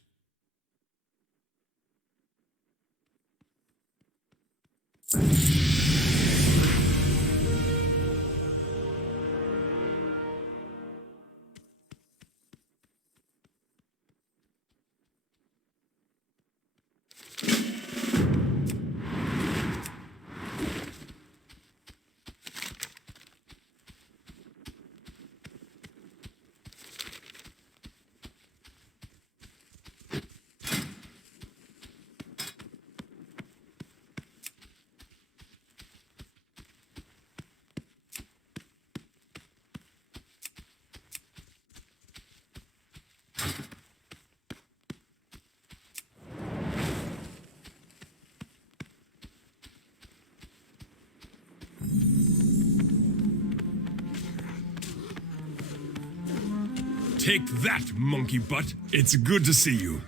Take that, monkey butt. It's good to see you.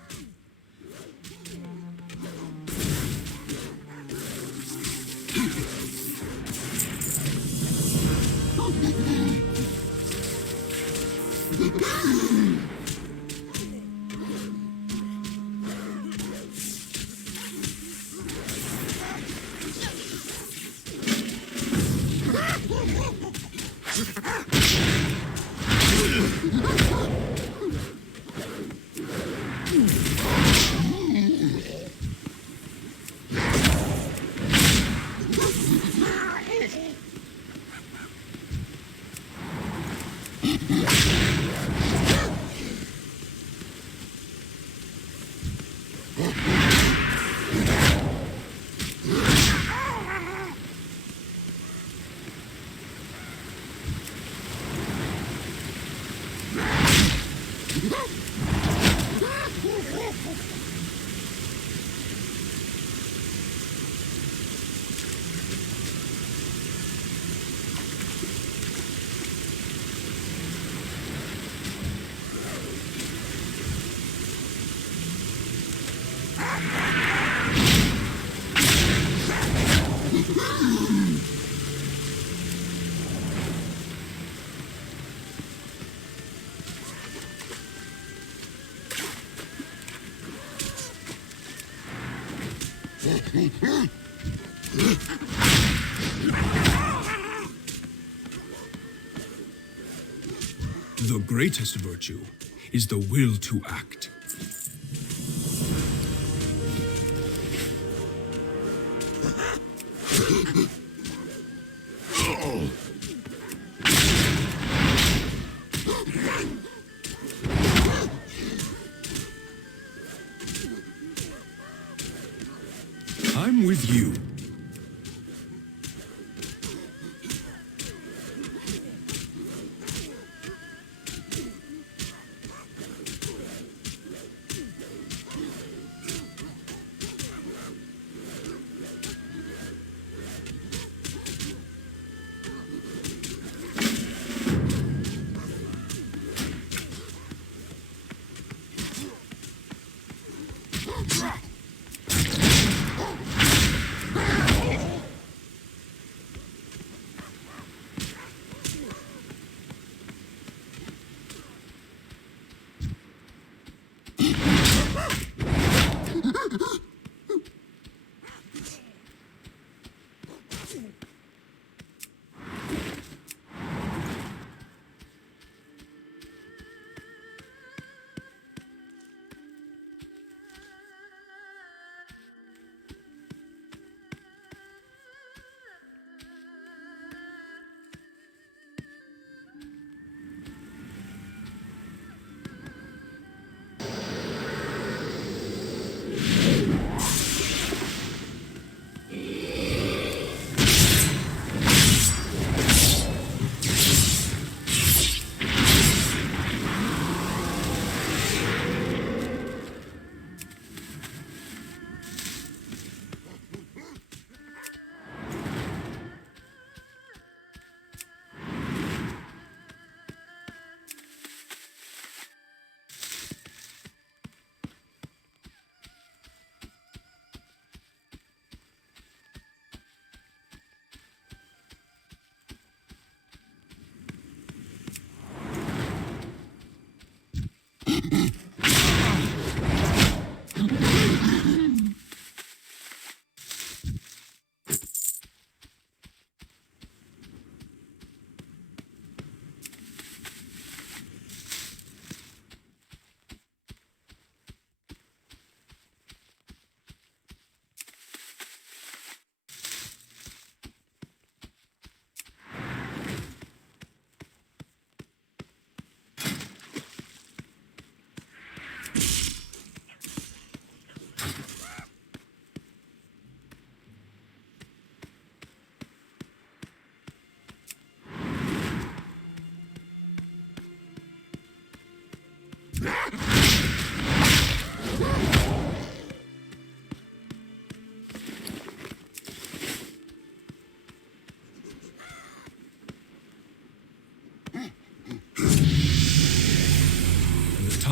The greatest virtue is the will to act. I'm with you.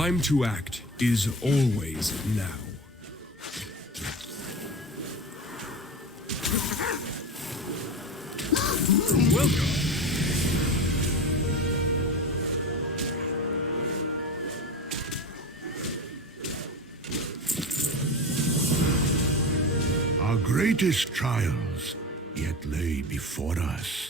time to act is always now. Welcome. Our greatest trials yet lay before us.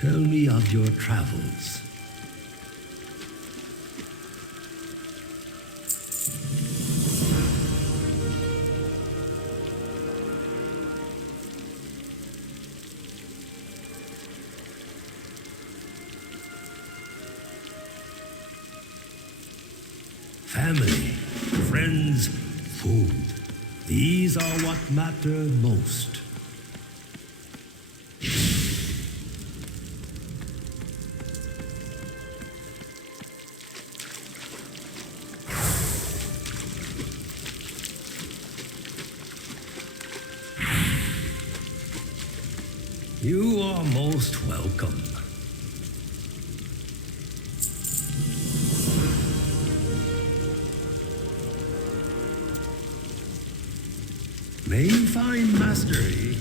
Tell me of your travels. Family, friends, food. These are what matter most. You are most welcome. May you find mastery.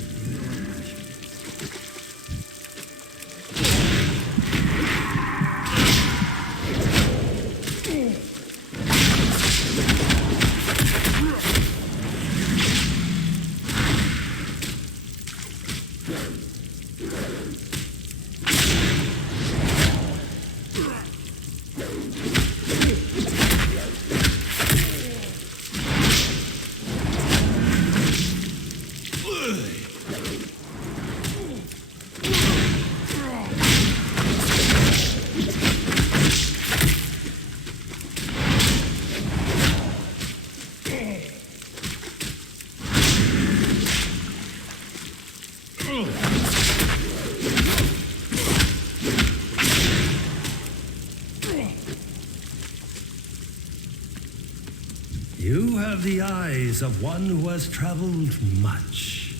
You have the eyes of one who has traveled much.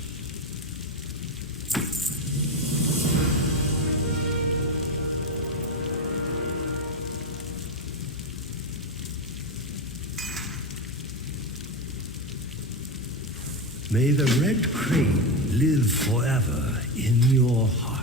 May the red crane live forever in your heart.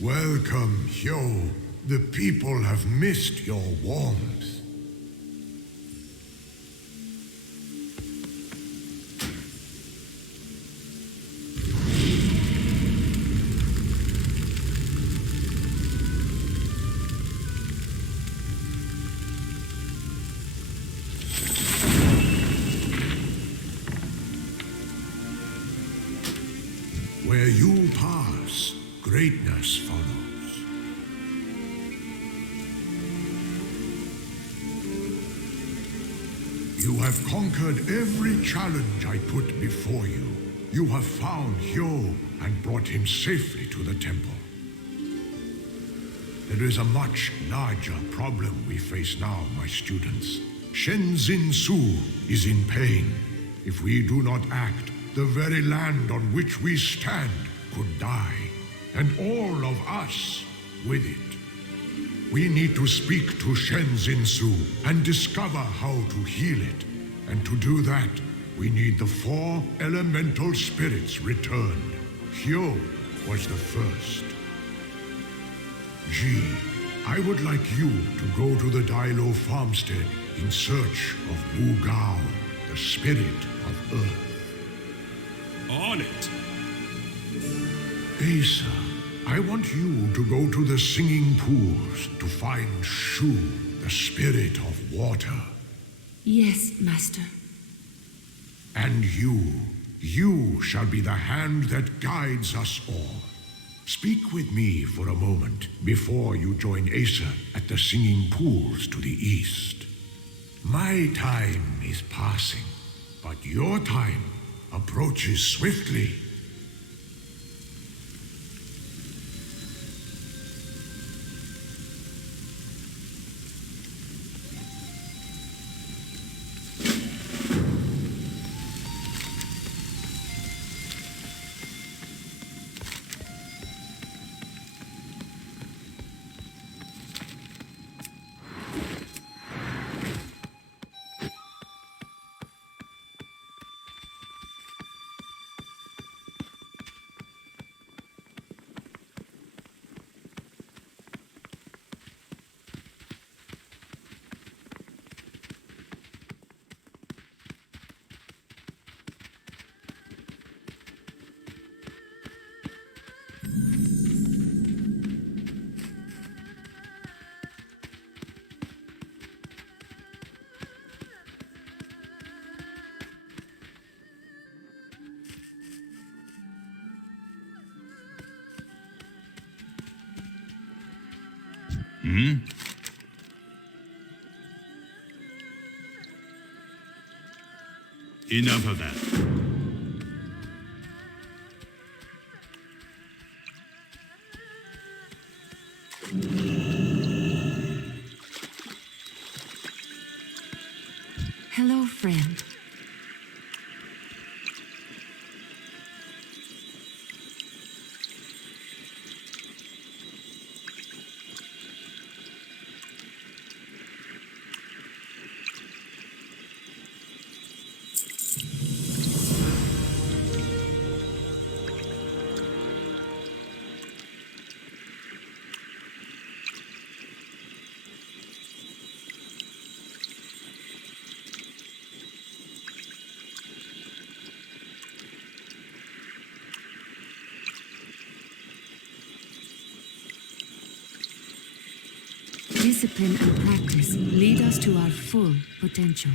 Welcome, Hyo. The people have missed your warmth. Where you pass, greatness follows. You have conquered every challenge I put before you. You have found Hyo and brought him safely to the temple. There is a much larger problem we face now, my students. Shenzin Su is in pain. If we do not act, the very land on which we stand could die, and all of us with it. We need to speak to Shenzin Su and discover how to heal it. And to do that, we need the 4 elemental spirits returned. Hyo was the first. Ji, I would like you to go to the Dailo farmstead in search of Wu Gao, the spirit of Earth. On it! Asa, I want you to go to the singing pools to find Shu, the spirit of water. Yes, Master. And you shall be the hand that guides us all. Speak with me for a moment before you join Asa at the singing pools to the east. My time is passing, but your time approaches swiftly. Enough of that. Hello, friend. Discipline and practice lead us to our full potential.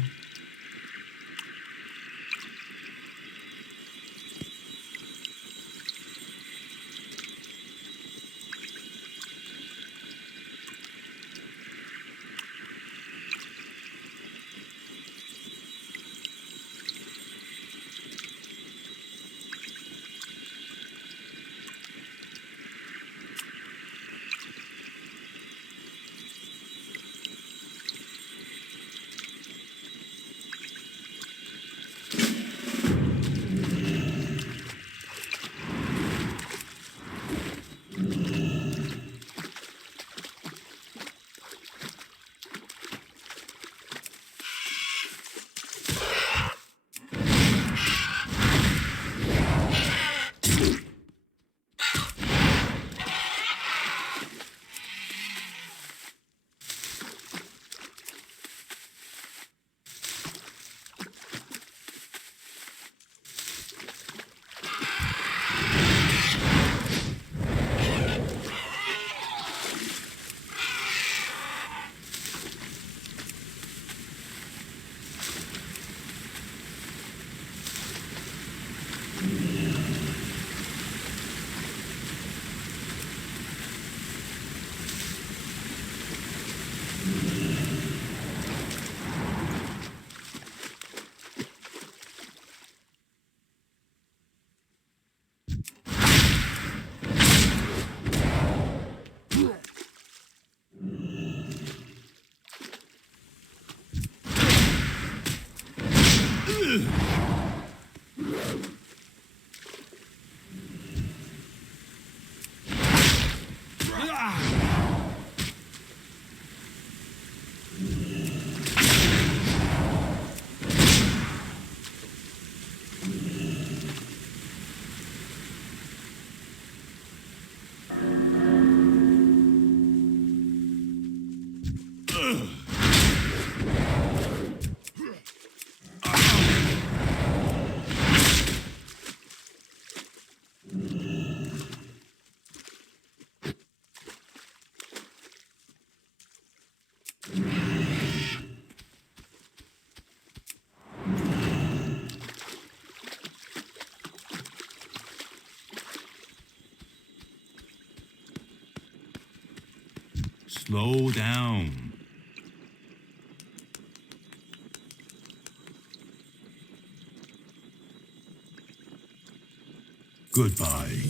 Slow down. Goodbye.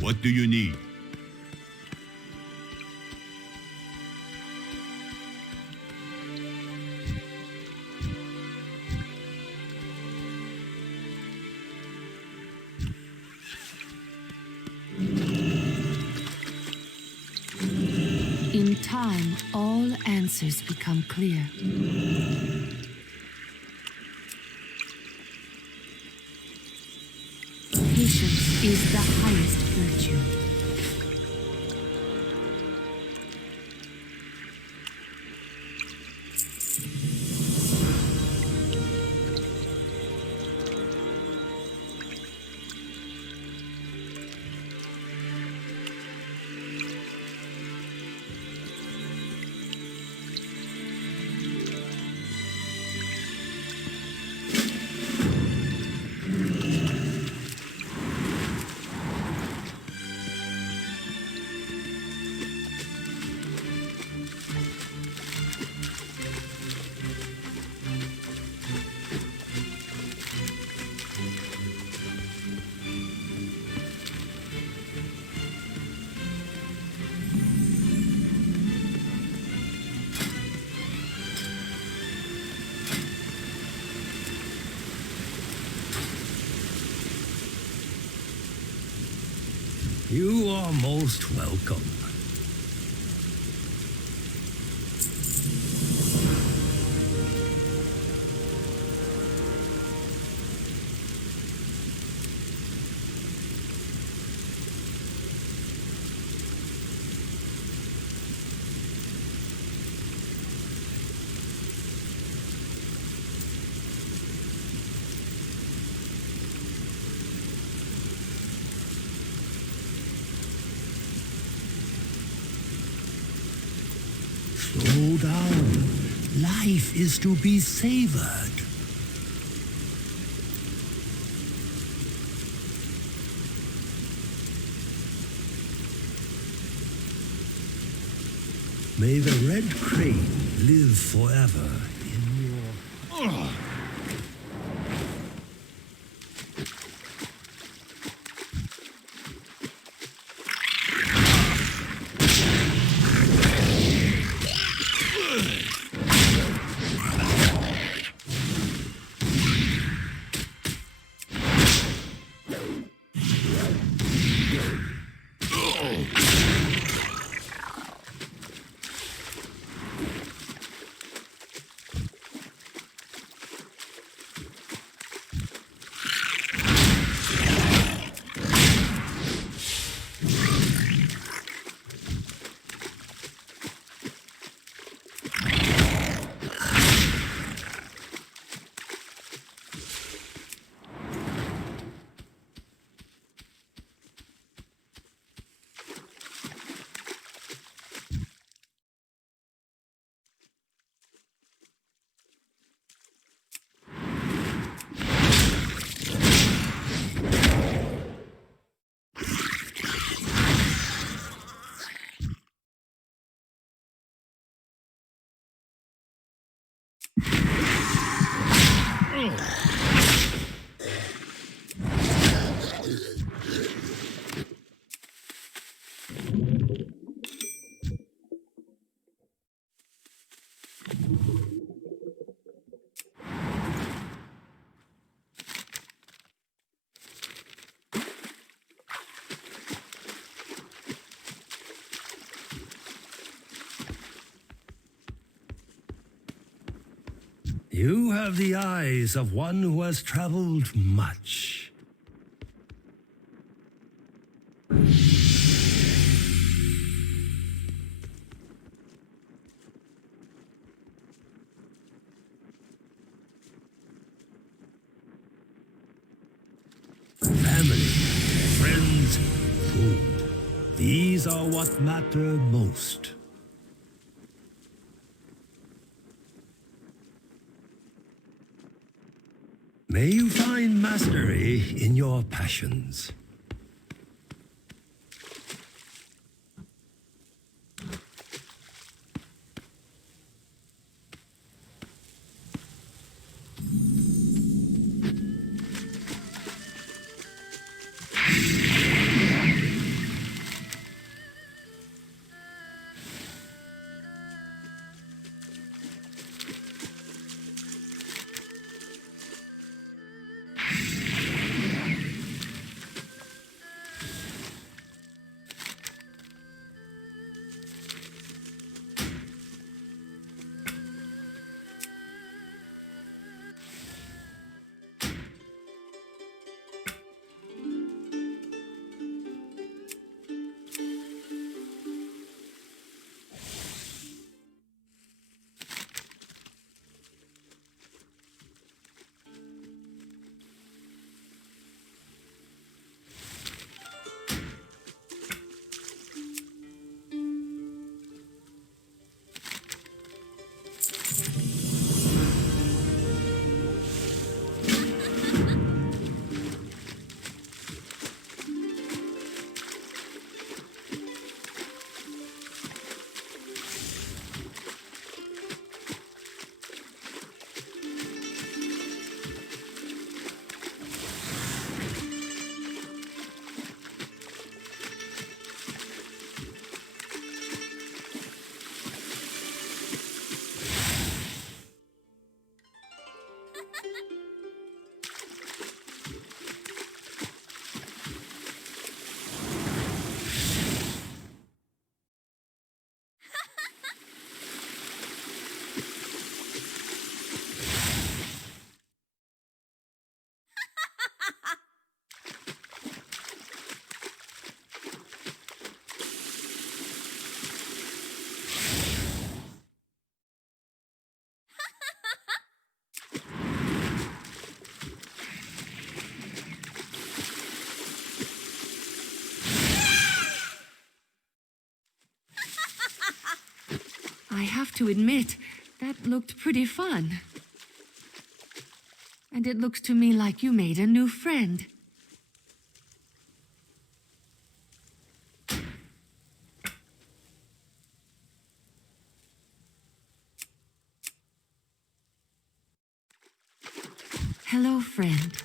What do you need? In time, all answers become clear. Patience is the highest virtue. You are most welcome. Slow down. Life is to be savored. May the red crane live forever in your... You have the eyes of one who has traveled much. Family clothes, food. These are what matter most. May you find mastery in your passions. I have to admit, that looked pretty fun. And it looks to me like you made a new friend. Hello, friend.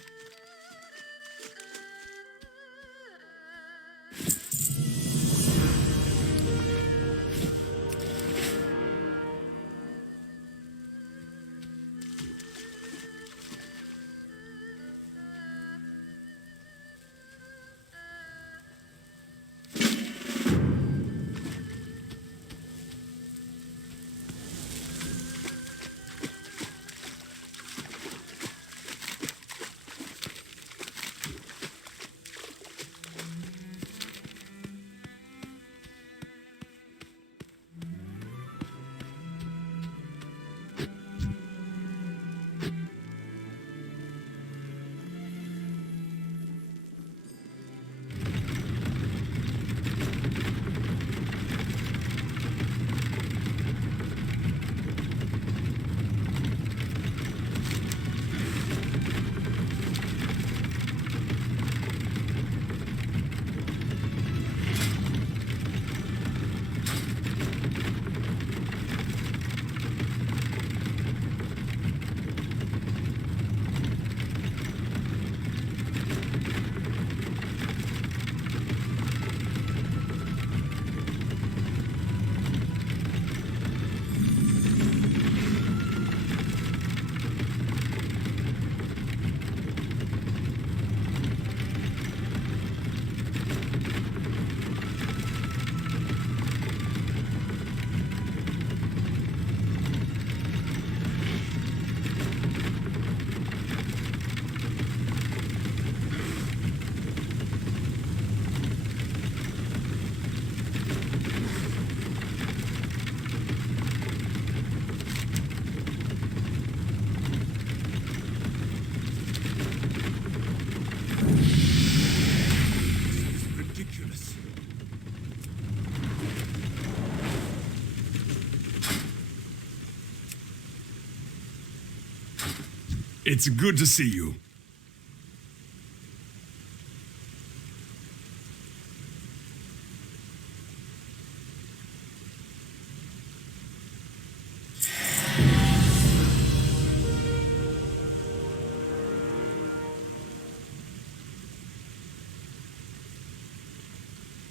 It's good to see you.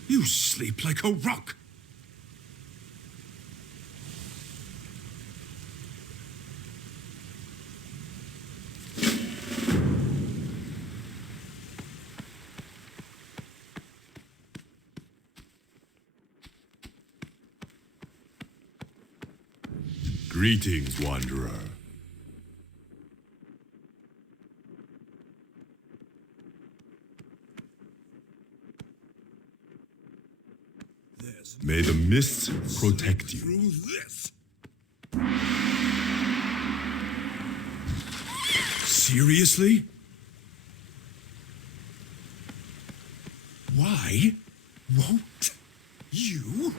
You sleep like a rock. Greetings, Wanderer. May the mists protect you. Through this. Seriously? Why won't you?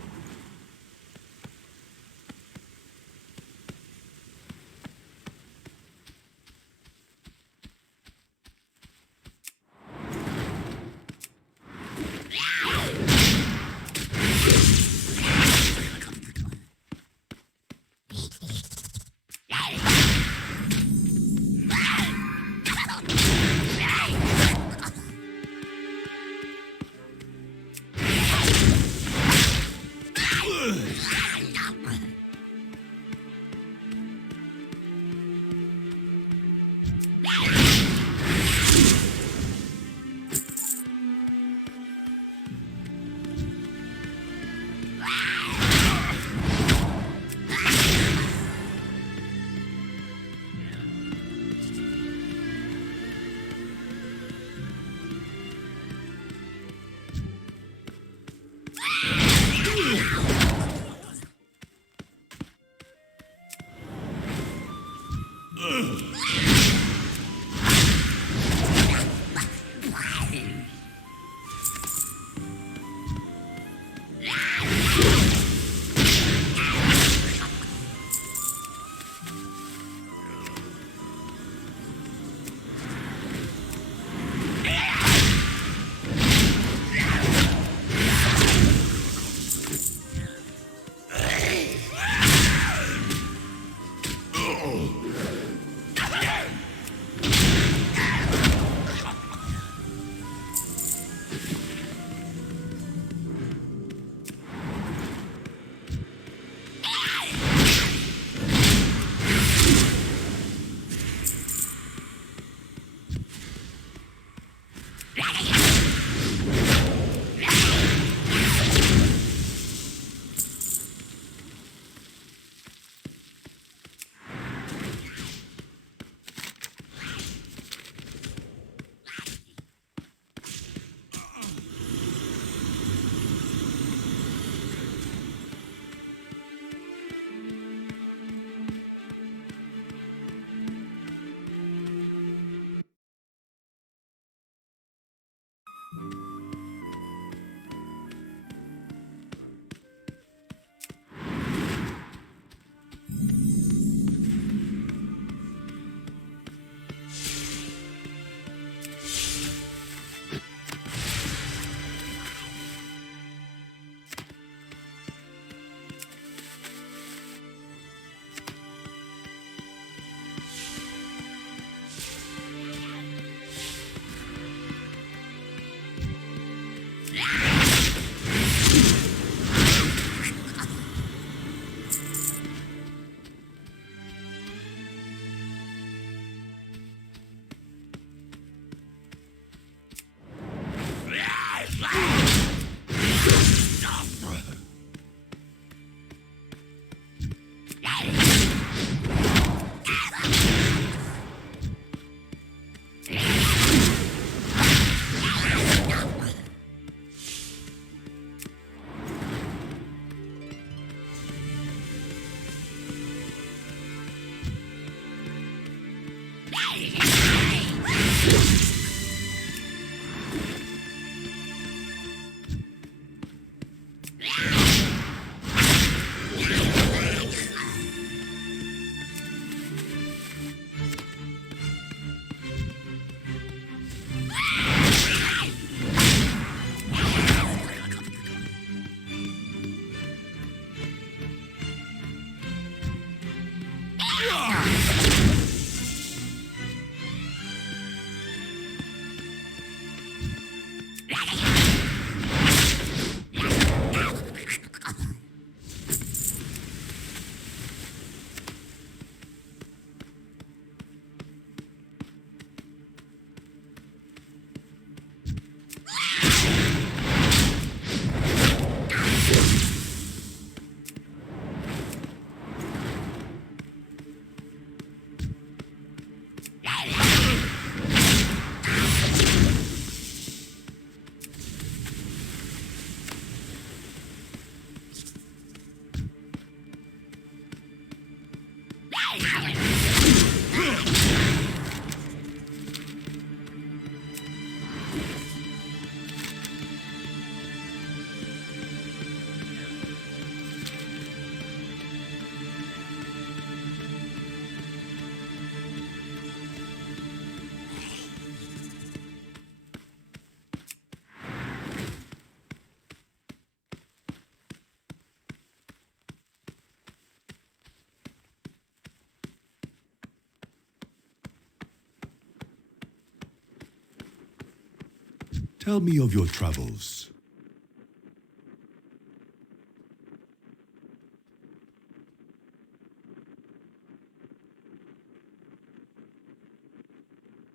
Tell me of your travels.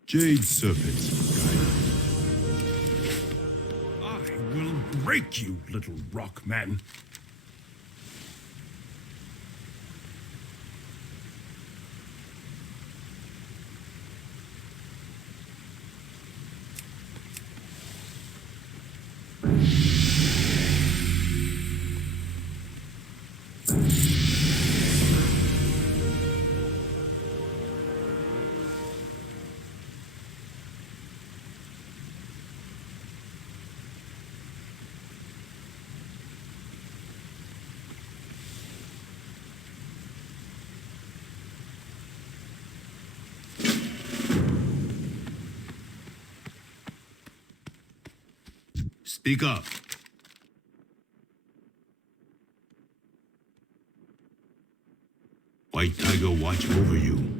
Jade Serpent, guide. I will break you, little rock man. Speak up. White Tiger watch over you.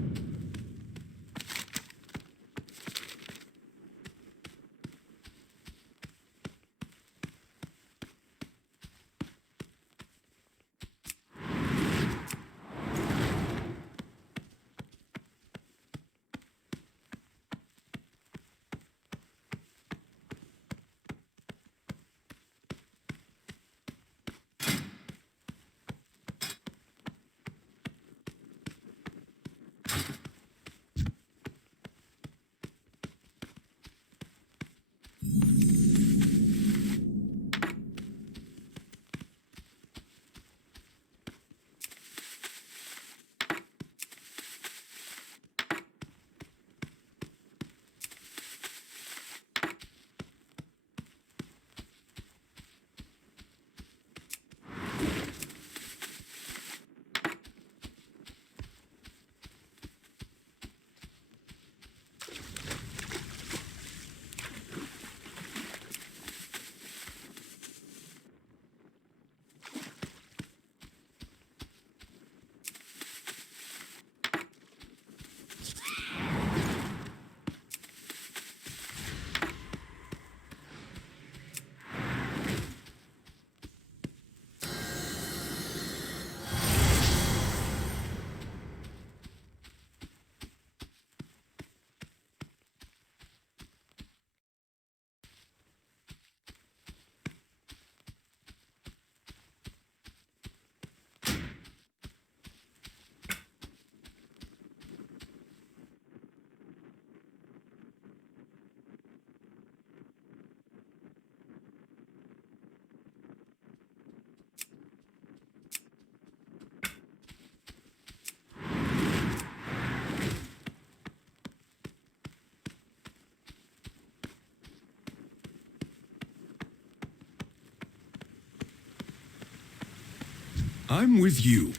I'm with you.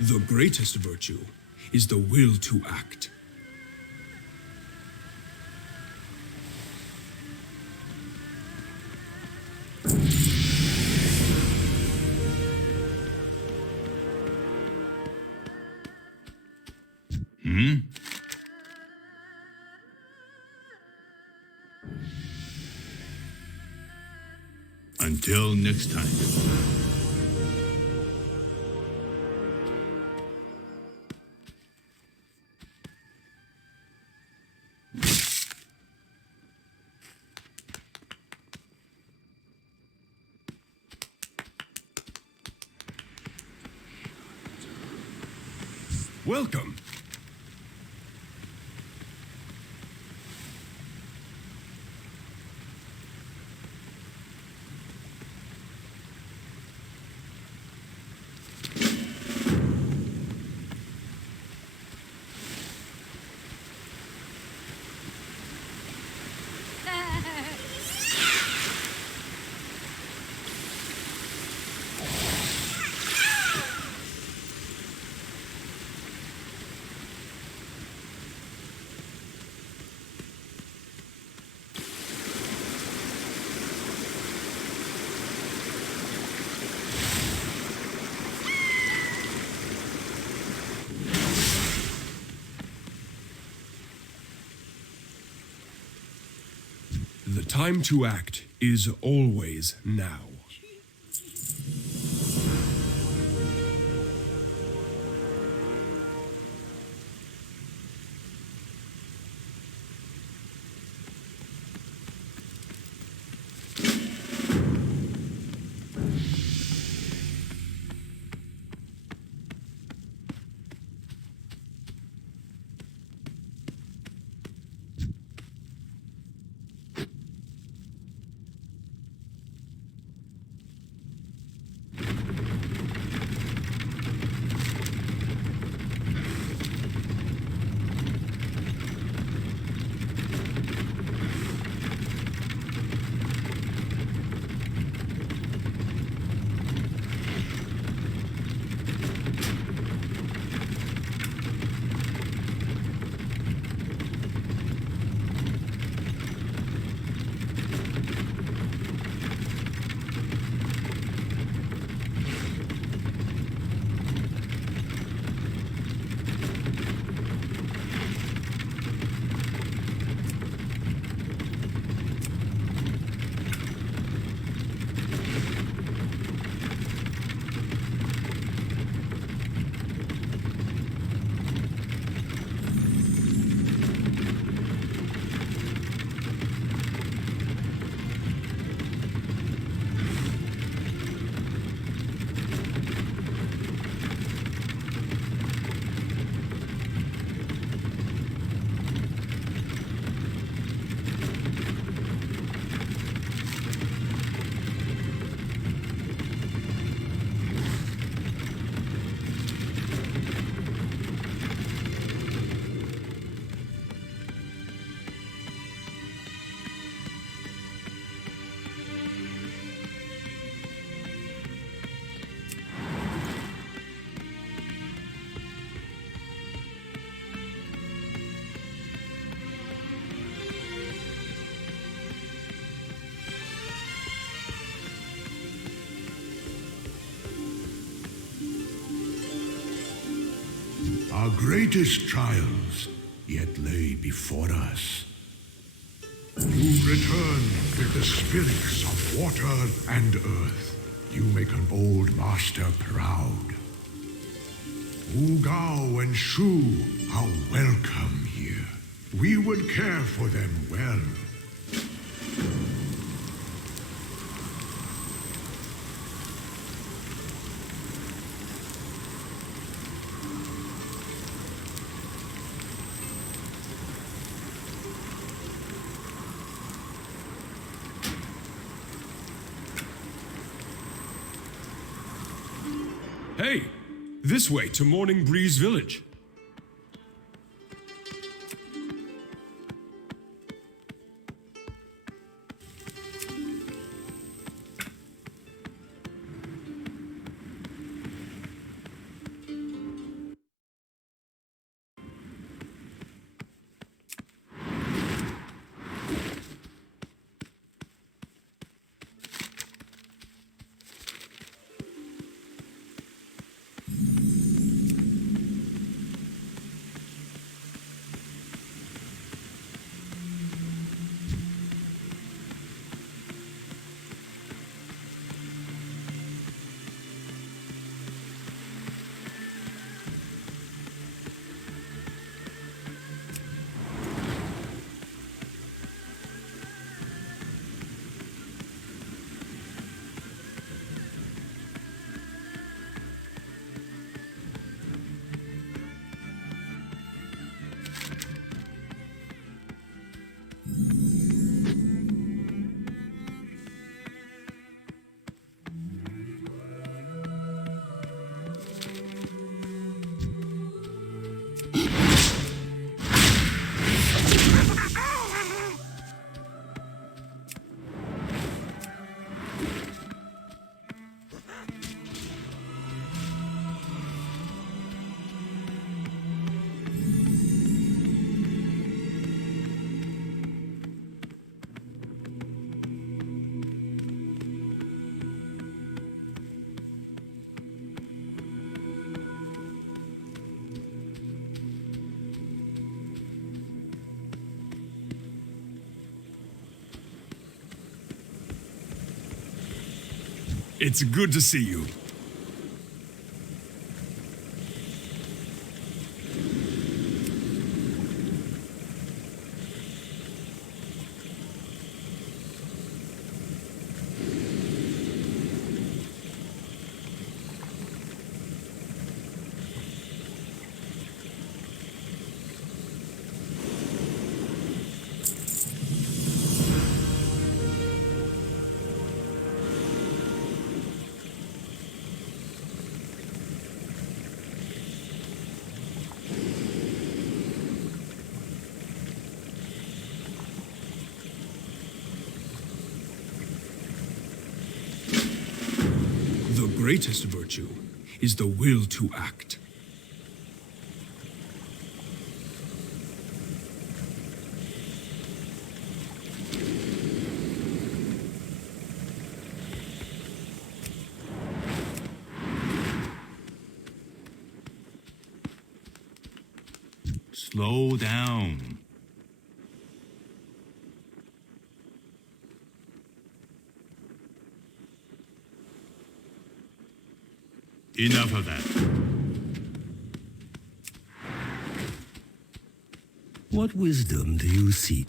The greatest virtue is the will to act. Until next time. Welcome. The time to act is always now. Our greatest trials yet lay before us. You return with the spirits of water and earth. You make an old master proud. Wu Gao and Shu are welcome here. We would care for them well. Hey, this way to Morning Breeze Village. It's good to see you. The greatest virtue is the will to act. Slow down. Enough of that. What wisdom do you seek?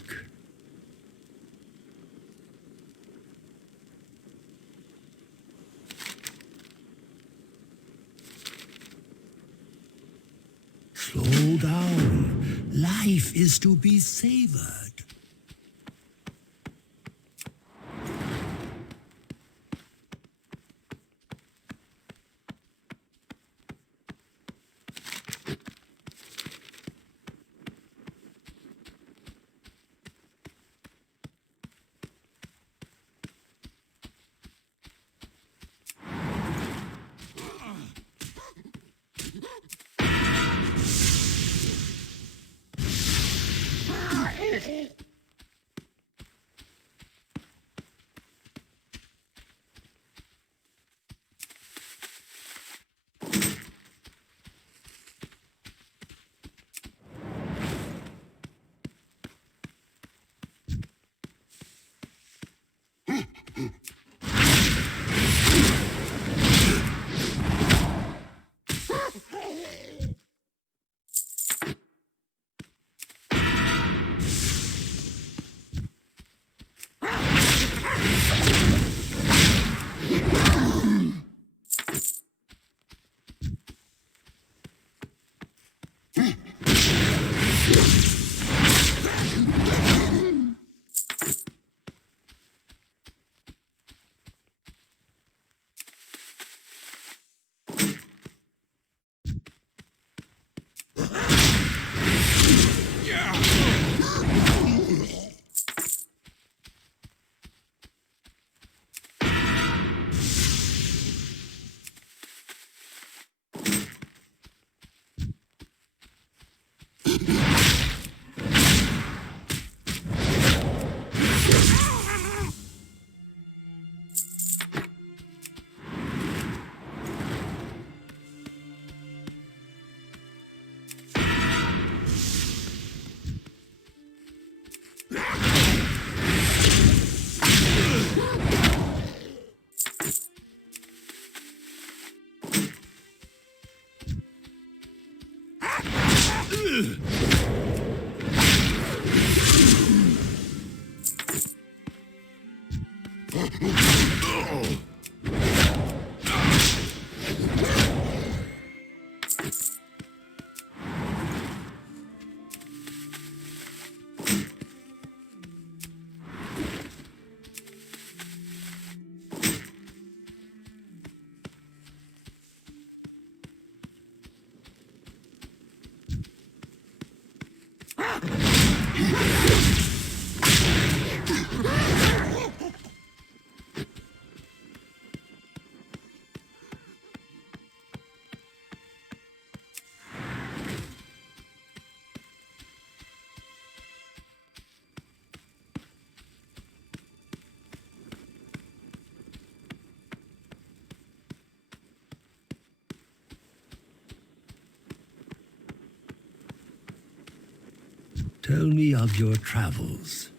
Slow down. Life is to be savored. Tell me of your travels.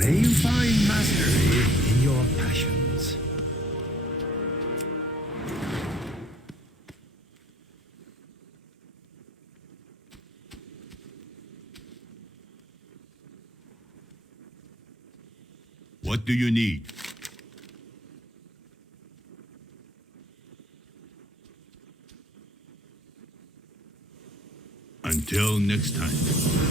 May you find mastery in your passions. What do you need? Until next time.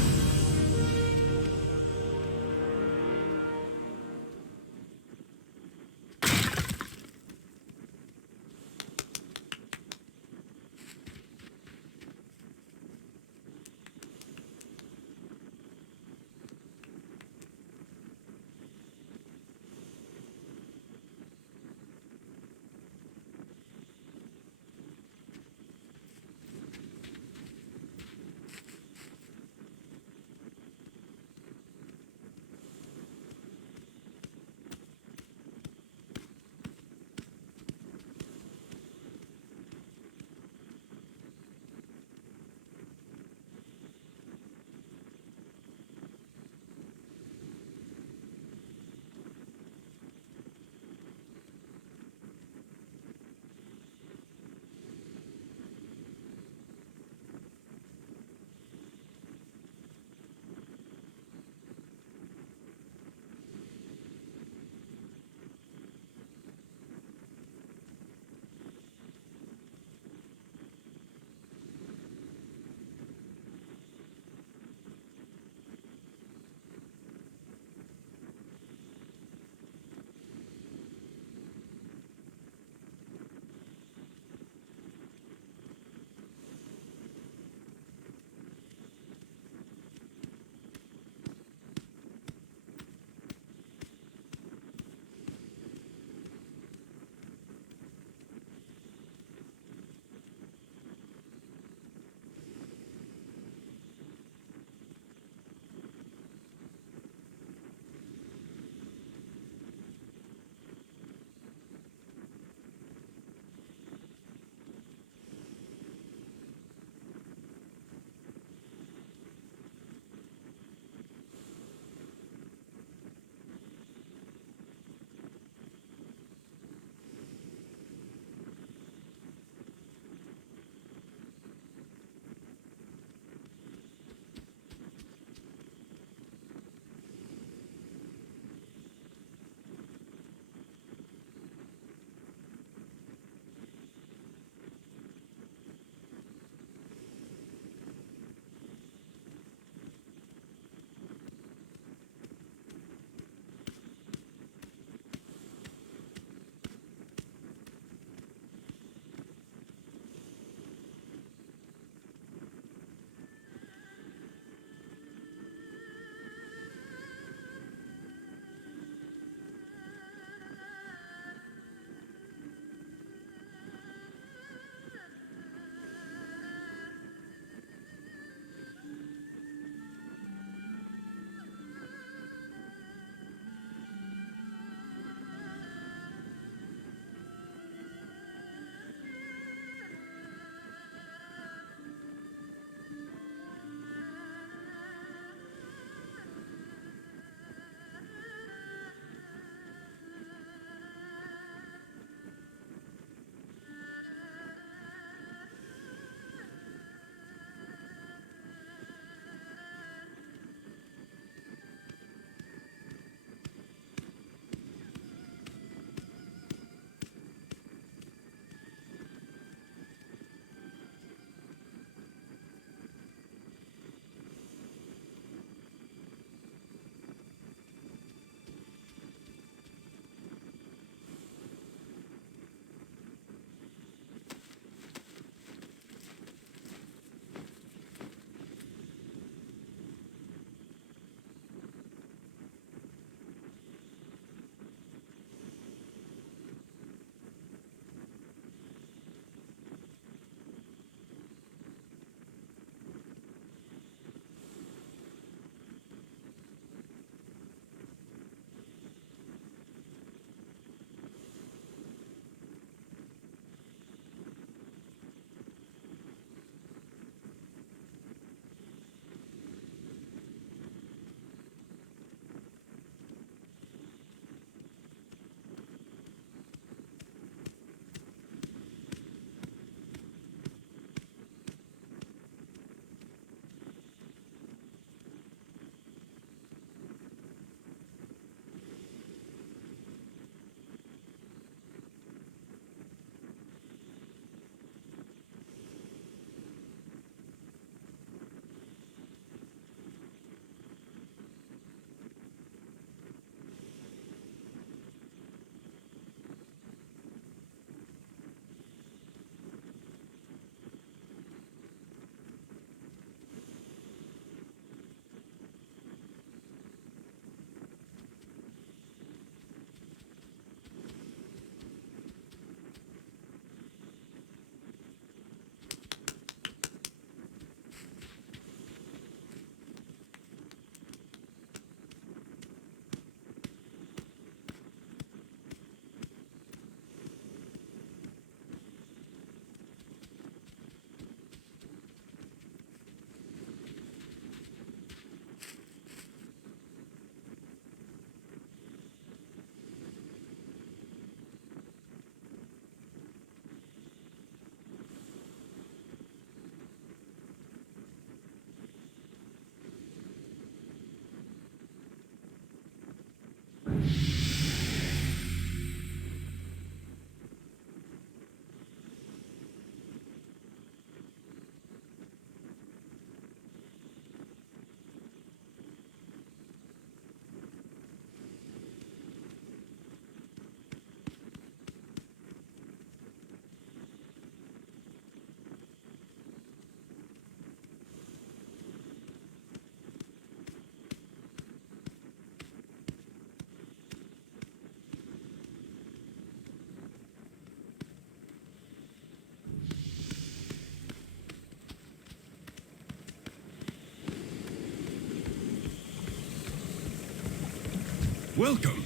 Welcome.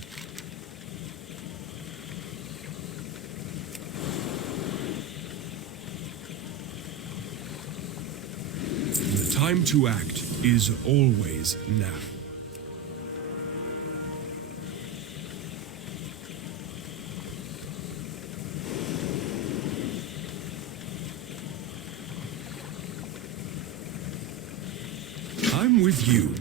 The time to act is always now. I'm with you.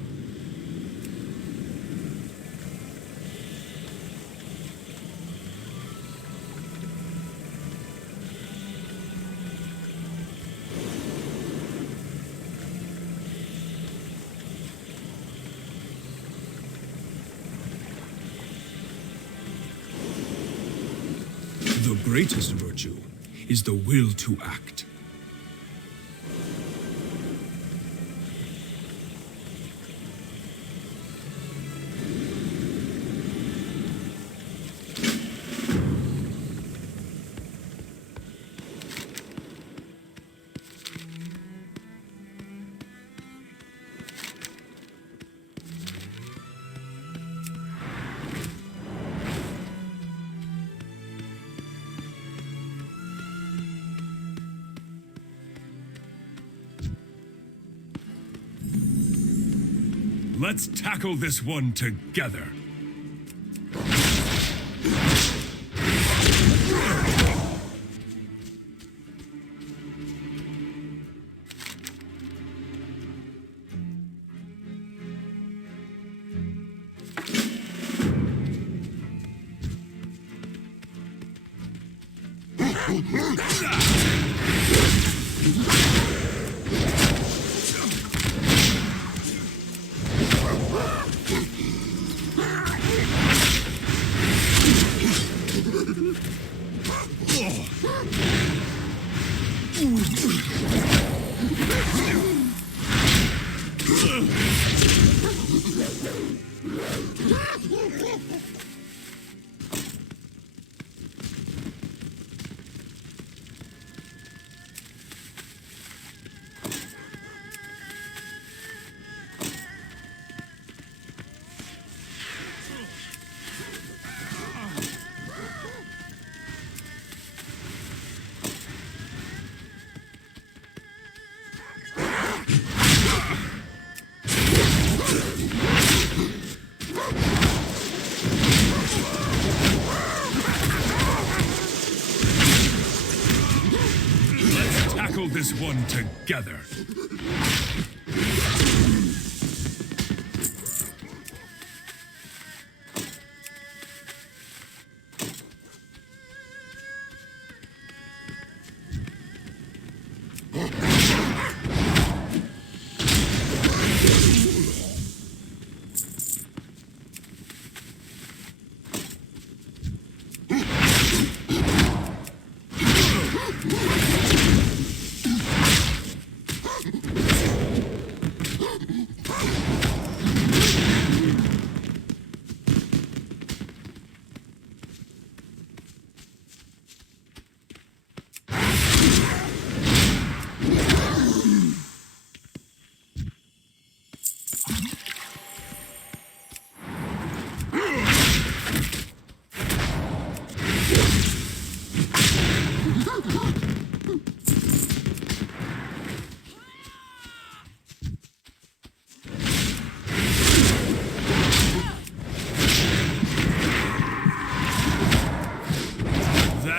The greatest virtue is the will to act. Let's tackle this one together. This one together.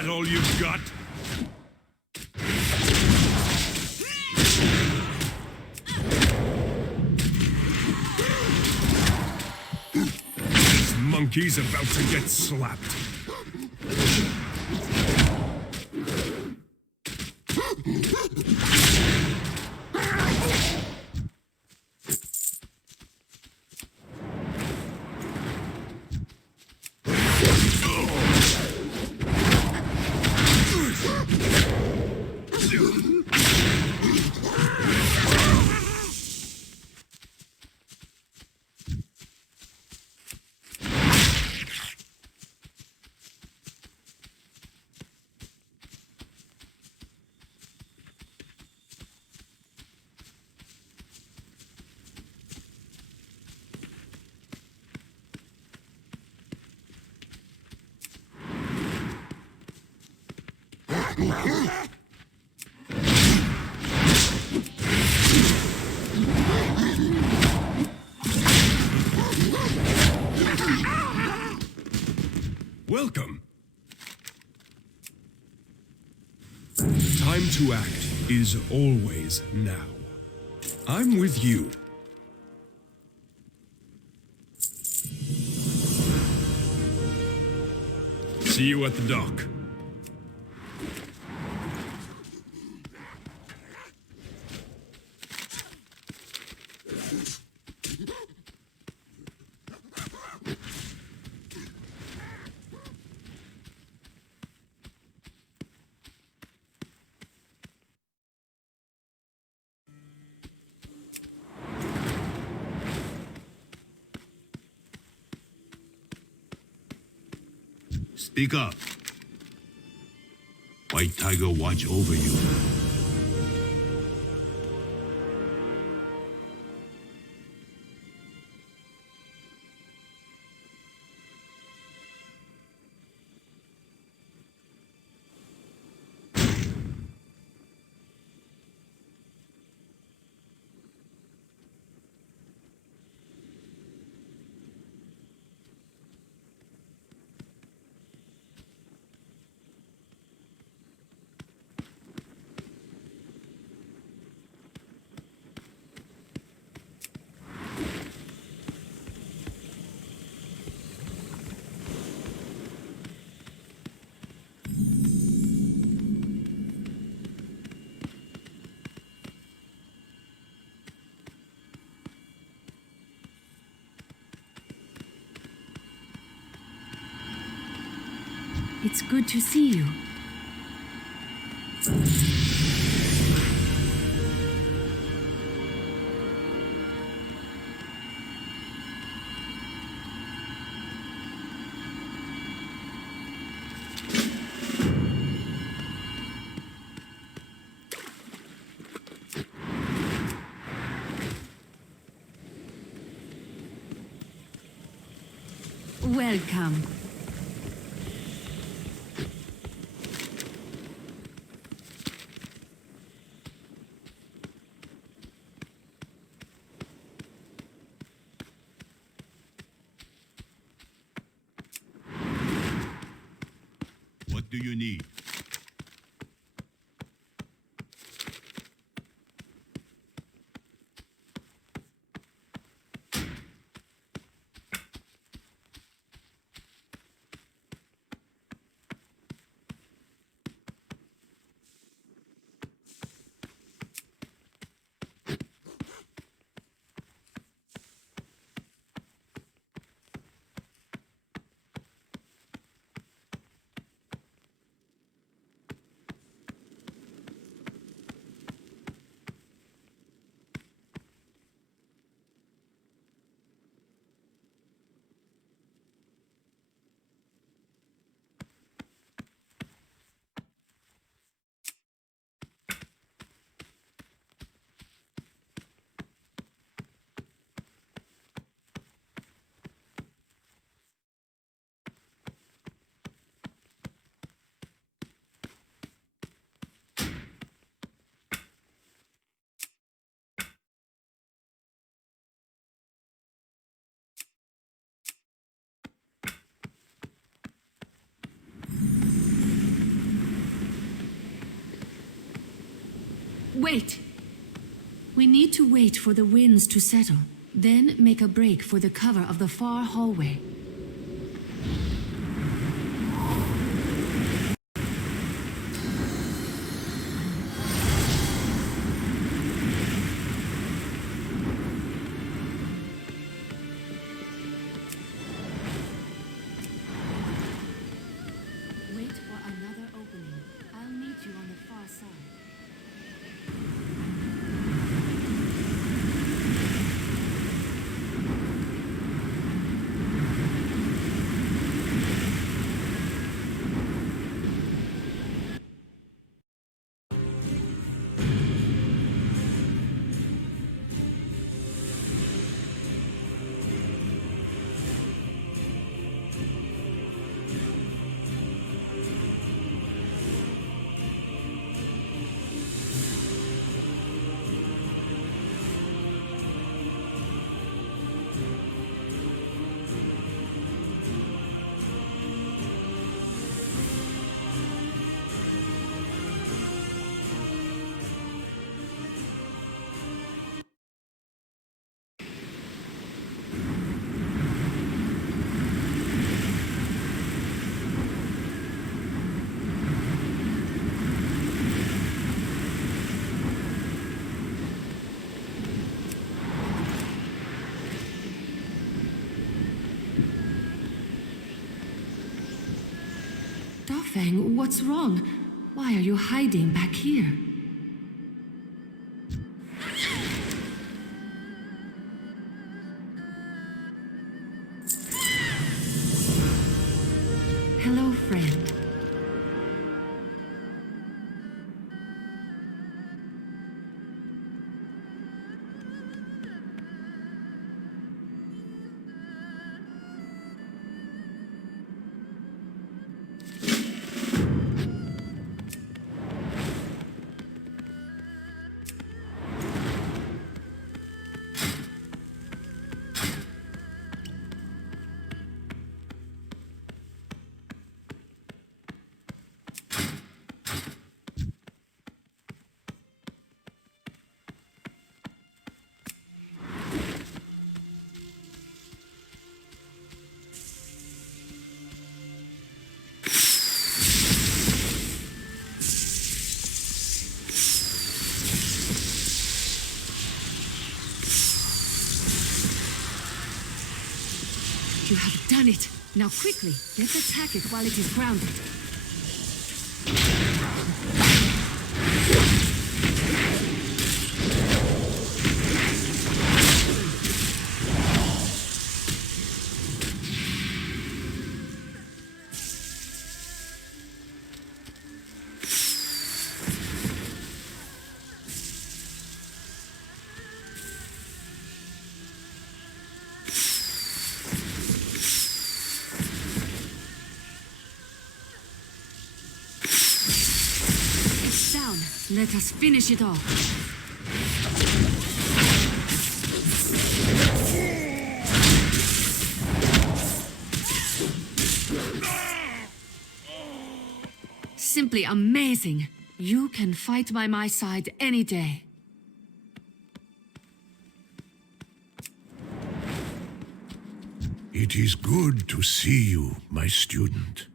All you've got? This monkey's about to get slapped. Welcome. Time to act is always now. I'm with you. See you at the dock. Speak up. White Tiger watch over you. It's good to see you. Welcome. What do you need? Wait! We need to wait for the winds to settle, then make a break for the cover of the far hallway. Wait for another opening. I'll meet you on the far side. Feng, what's wrong? Why are you hiding back here? Hello, friend. You have done it! Now quickly, let's attack it while it is grounded. Let us finish it off. Simply amazing. You can fight by my side any day. It is good to see you, my student.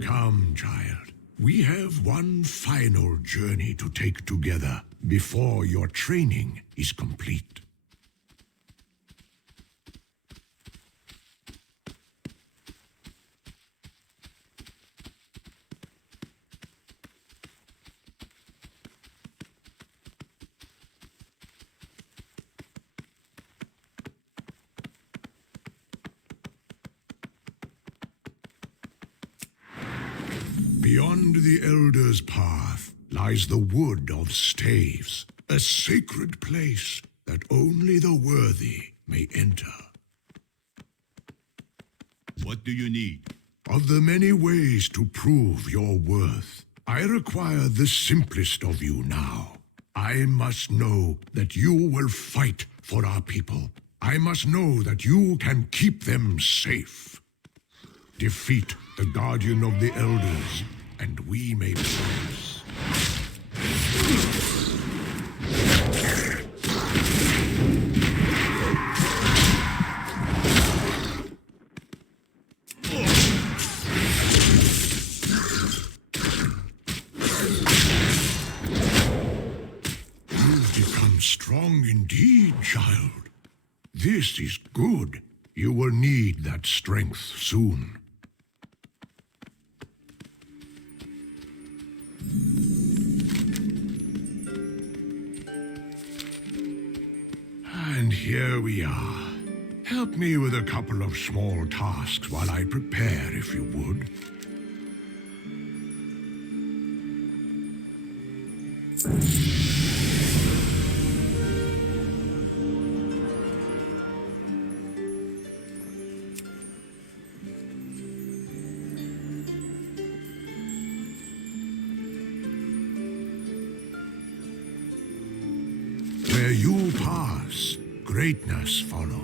Come, child. We have one final journey to take together before your training is complete. Beyond the Elder's Path lies the Wood of Staves, a sacred place that only the worthy may enter. What do you need? Of the many ways to prove your worth, I require the simplest of you now. I must know that you will fight for our people. I must know that you can keep them safe. Defeat the Guardian of the Elders, and we may pass. You've become strong indeed, child. This is good. You will need that strength soon. And here we are. Help me with a couple of small tasks while I prepare, if you would. Where you pass, greatness follows.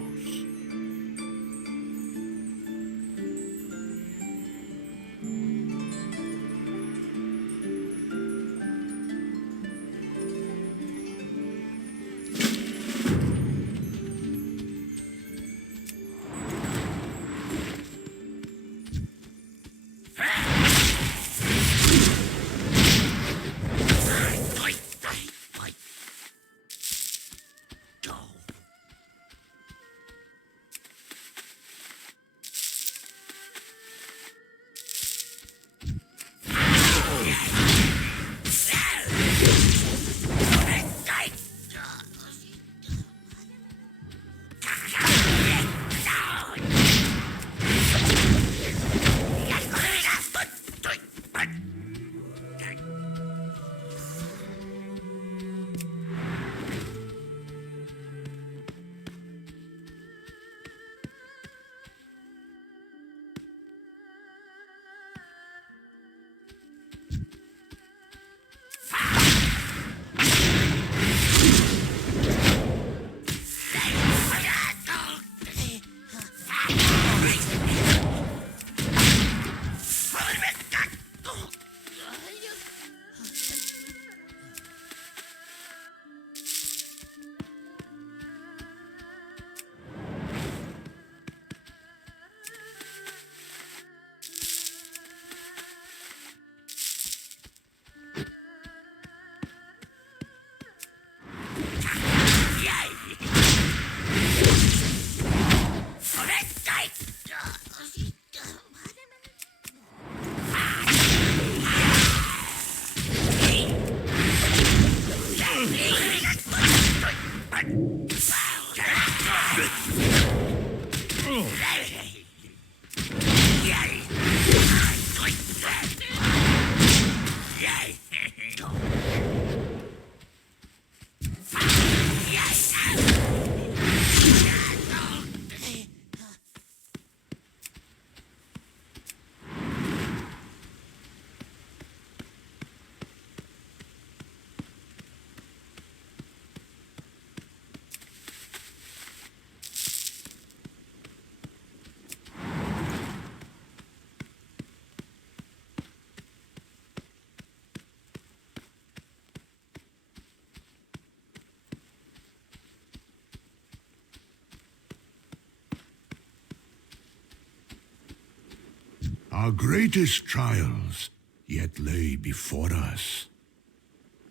Our greatest trials yet lay before us.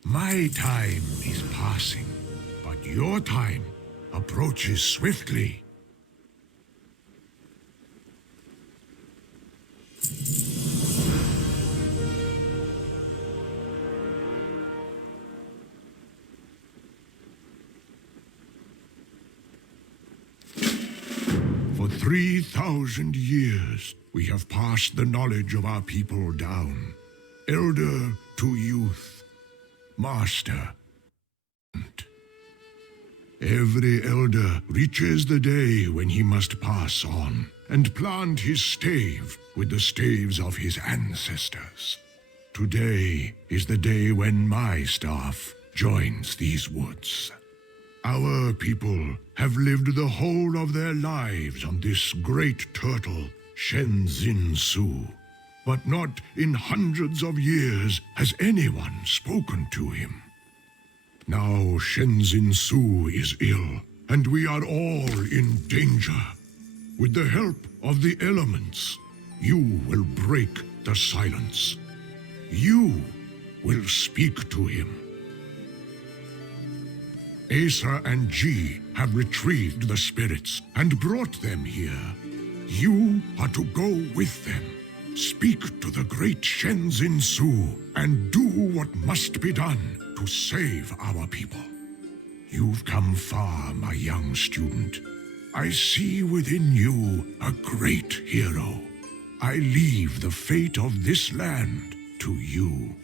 My time is passing, but your time approaches swiftly. For 3,000 years, we have passed the knowledge of our people down, elder to youth, master. Every elder reaches the day when he must pass on and plant his stave with the staves of his ancestors. Today is the day when my staff joins these woods. Our people have lived the whole of their lives on this great turtle, Shenzin Su. But not in hundreds of years has anyone spoken to him. Now Shenzin Su is ill, and we are all in danger. With the help of the elements, you will break the silence. You will speak to him. Asa and Ji have retrieved the spirits and brought them here. You are to go with them. Speak to the great Shenzin Su and do what must be done to save our people. You've come far, my young student. I see within you a great hero. I leave the fate of this land to you.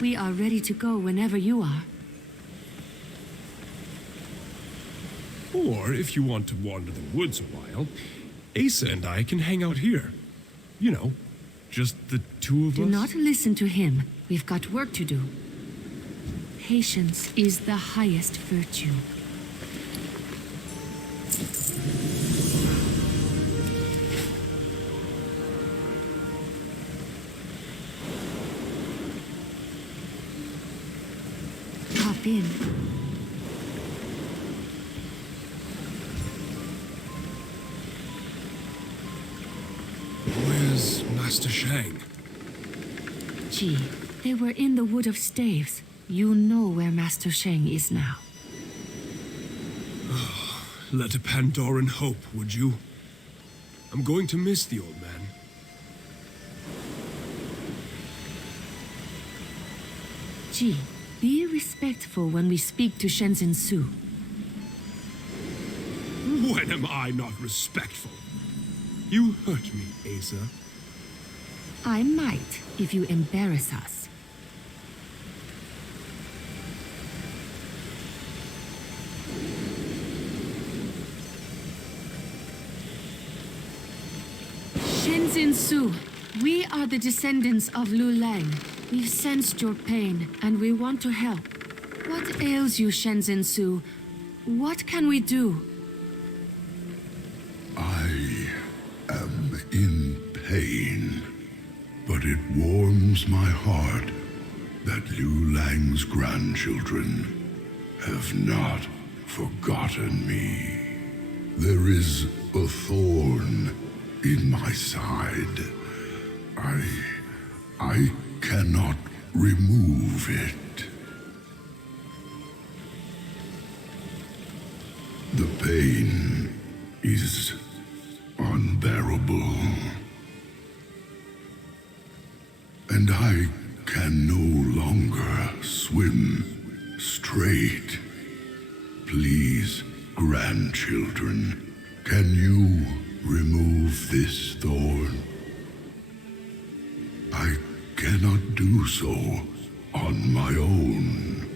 We are ready to go whenever you are. Or, if you want to wander the woods a while, Asa and I can hang out here. You know, just the two of us. Do not listen to him. We've got work to do. Patience is the highest virtue. Hop in. Where's Master Shang? Gee, they were in the Wood of Staves. You know where Master Shang is now. Let a Pandaran hope, would you? I'm going to miss the old man. Gee, be respectful when we speak to Shenzin Su. When am I not respectful? You hurt me, Asa. I might, if you embarrass us. Shenzin Su, we are the descendants of Lu Lang. We've sensed your pain, and we want to help. What ails you, Shenzin Su? What can we do? I am in pain, but it warms my heart that Liu Lang's grandchildren have not forgotten me. There is a thorn in my side. I cannot remove it. The pain is unbearable, and I can no longer swim straight. Please, grandchildren, can you remove this thorn? I cannot do so on my own.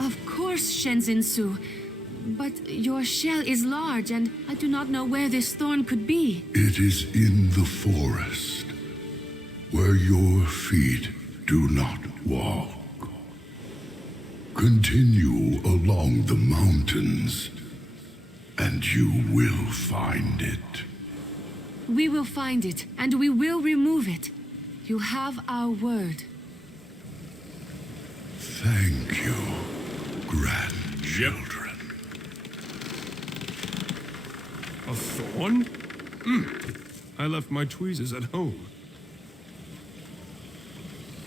Of course, Shenzhen Su. But your shell is large, and I do not know where this thorn could be. It is in the forest, where your feet do not walk. Continue along the mountains, and you will find it. We will find it, and we will remove it. You have our word. Thank you, grandchildren. A thorn? I left my tweezers at home.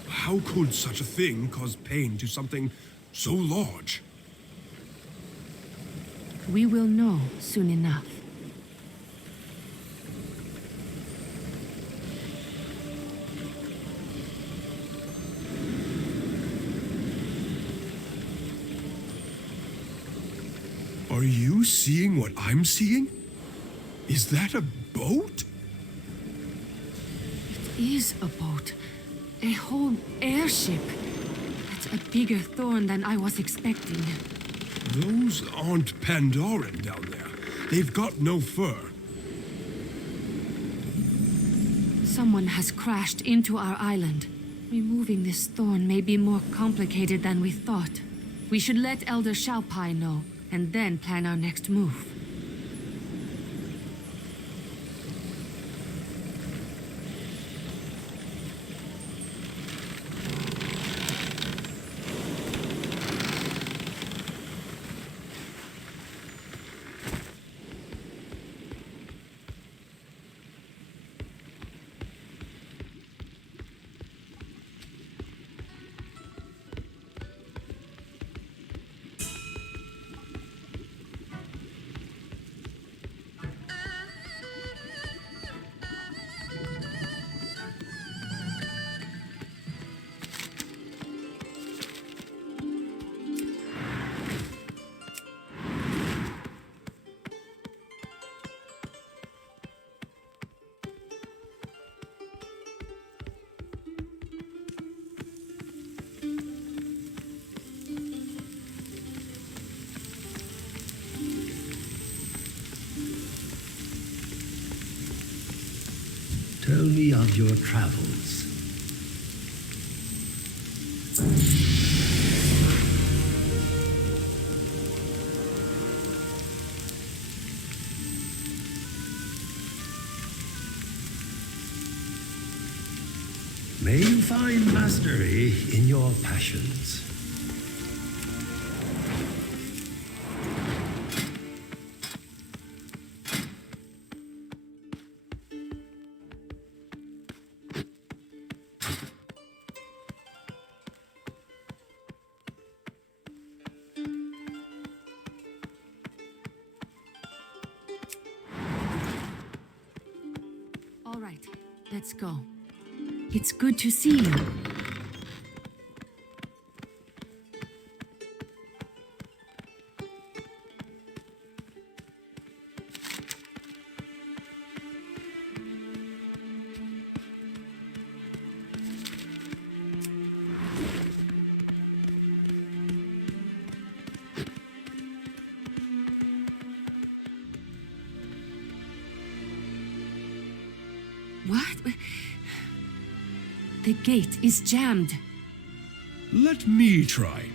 How could such a thing cause pain to something so large? We will know soon enough. Are you seeing what I'm seeing? Is that a boat? It is a boat. A whole airship. That's a bigger thorn than I was expecting. Those aren't Pandaran down there. They've got no fur. Someone has crashed into our island. Removing this thorn may be more complicated than we thought. We should let Elder Xiaopai know, and then plan our next move. Tell me of your travels. May you find mastery in your passions. All right, let's go. It's good to see you. What? The gate is jammed. Let me try.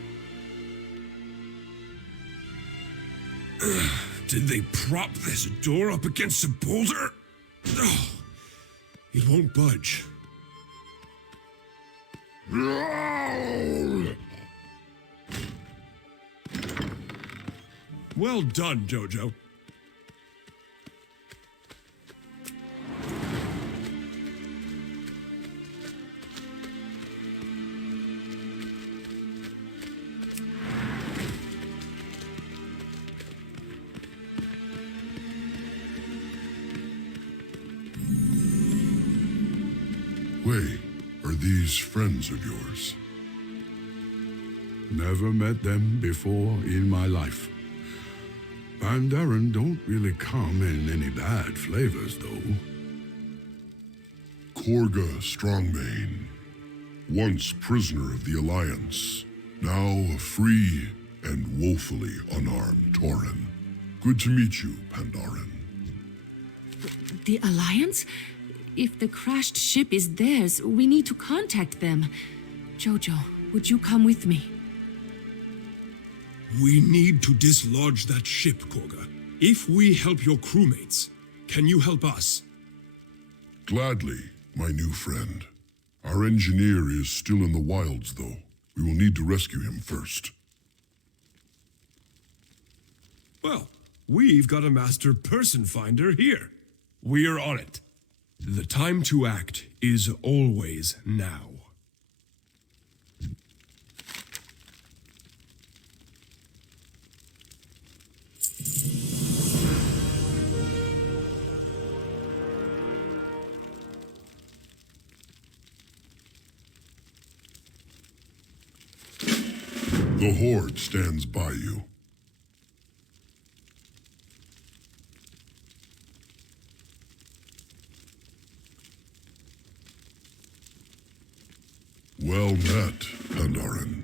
Did they prop this door up against a boulder? Oh, it won't budge. Well done, Jojo. Wei, are these friends of yours? Never met them before in my life. Pandaren don't really come in any bad flavors, though. Korga Strongmane, once prisoner of the Alliance, now a free and woefully unarmed Tauren. Good to meet you, Pandaren. The Alliance? If the crashed ship is theirs, we need to contact them. Jojo, would you come with me? We need to dislodge that ship, Korga. If we help your crewmates, can you help us? Gladly, my new friend. Our engineer is still in the wilds, though. We will need to rescue him first. Well, we've got a master person finder here. We're on it. The time to act is always now. The Horde stands by you. Well met, Pandaren.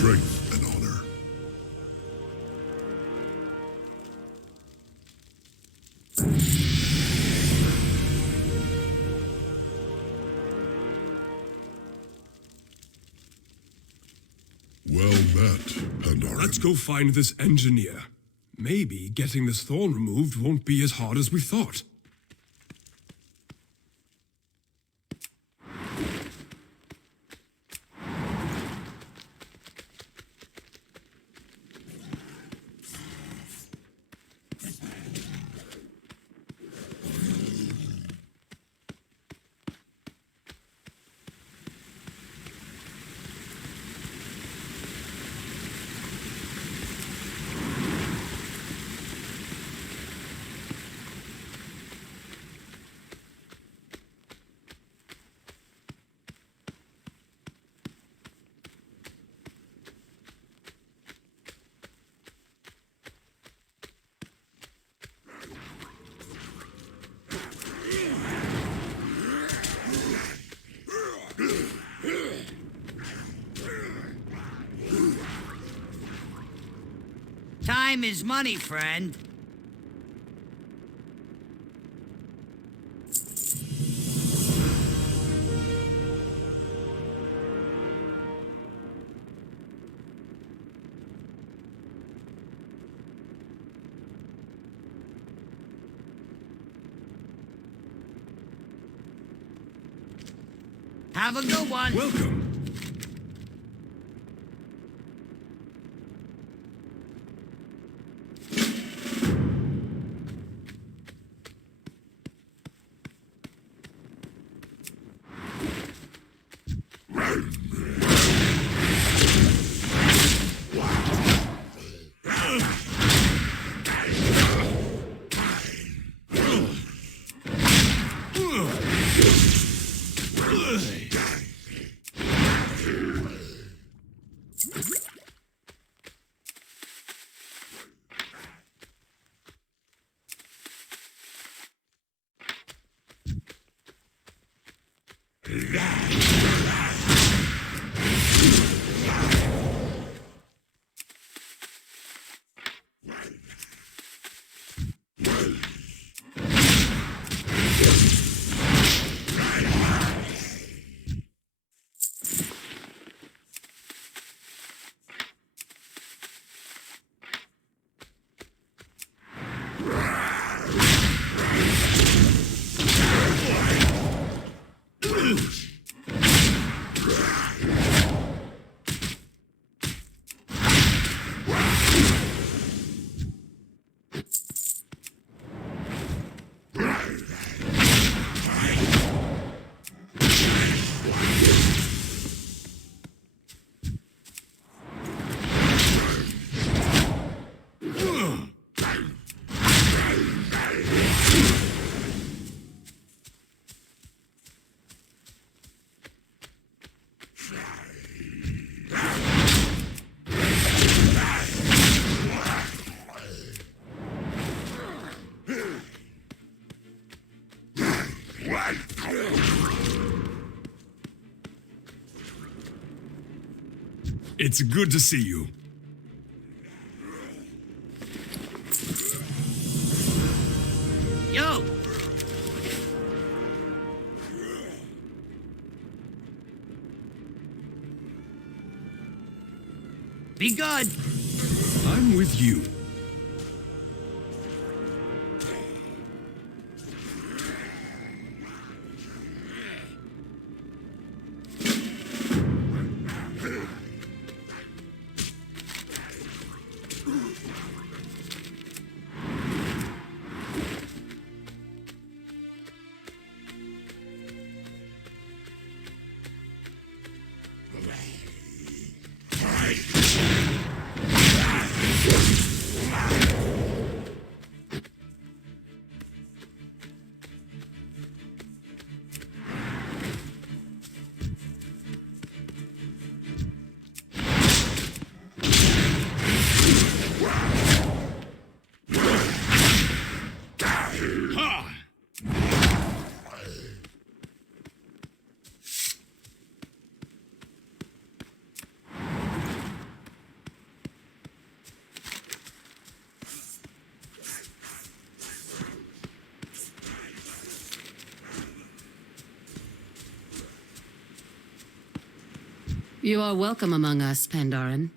strength and honor. Well met, Pandaria. Let's go find this engineer. Maybe getting this thorn removed won't be as hard as we thought. Time is money, friend. Have a good one. Welcome. It's good to see you. Yo! Be good. I'm with you. You are welcome among us, Pandarin.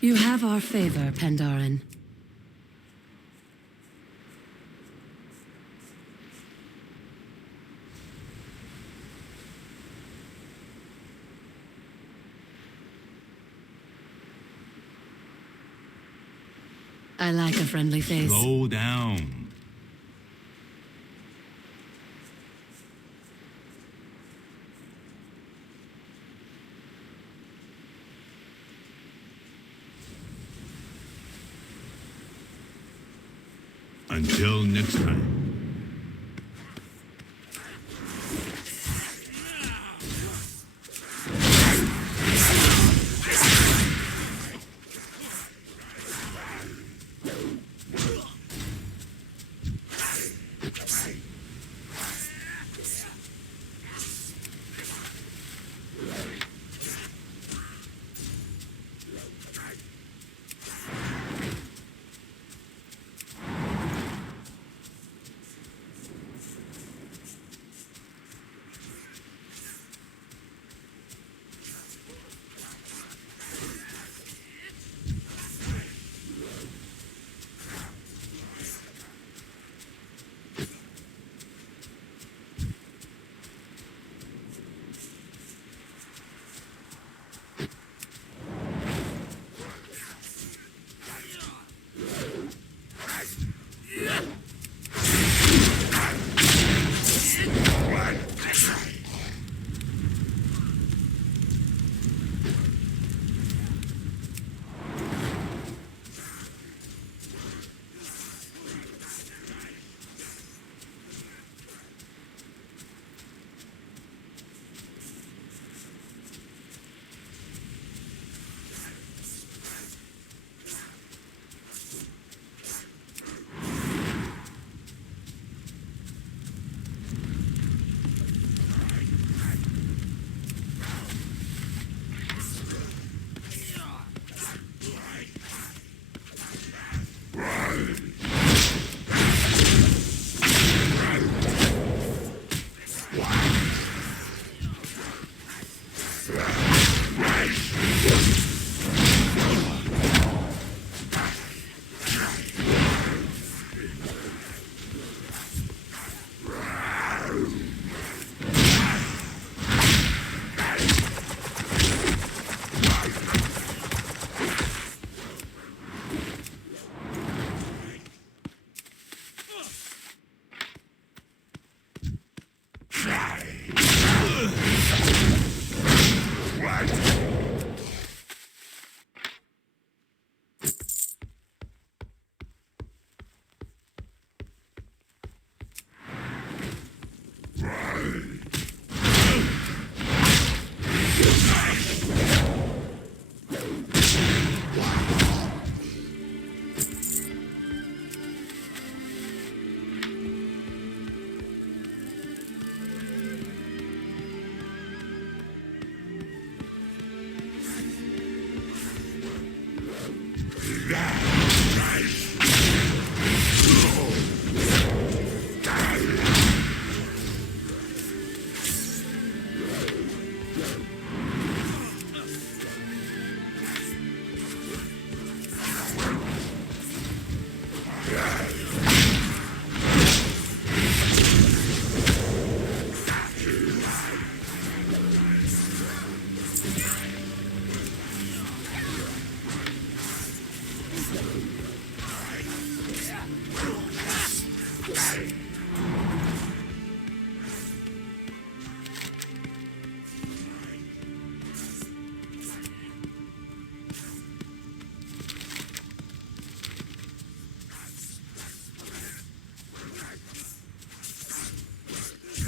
You have our favor, Pandarin. I like a friendly face. Slow down. Until next time.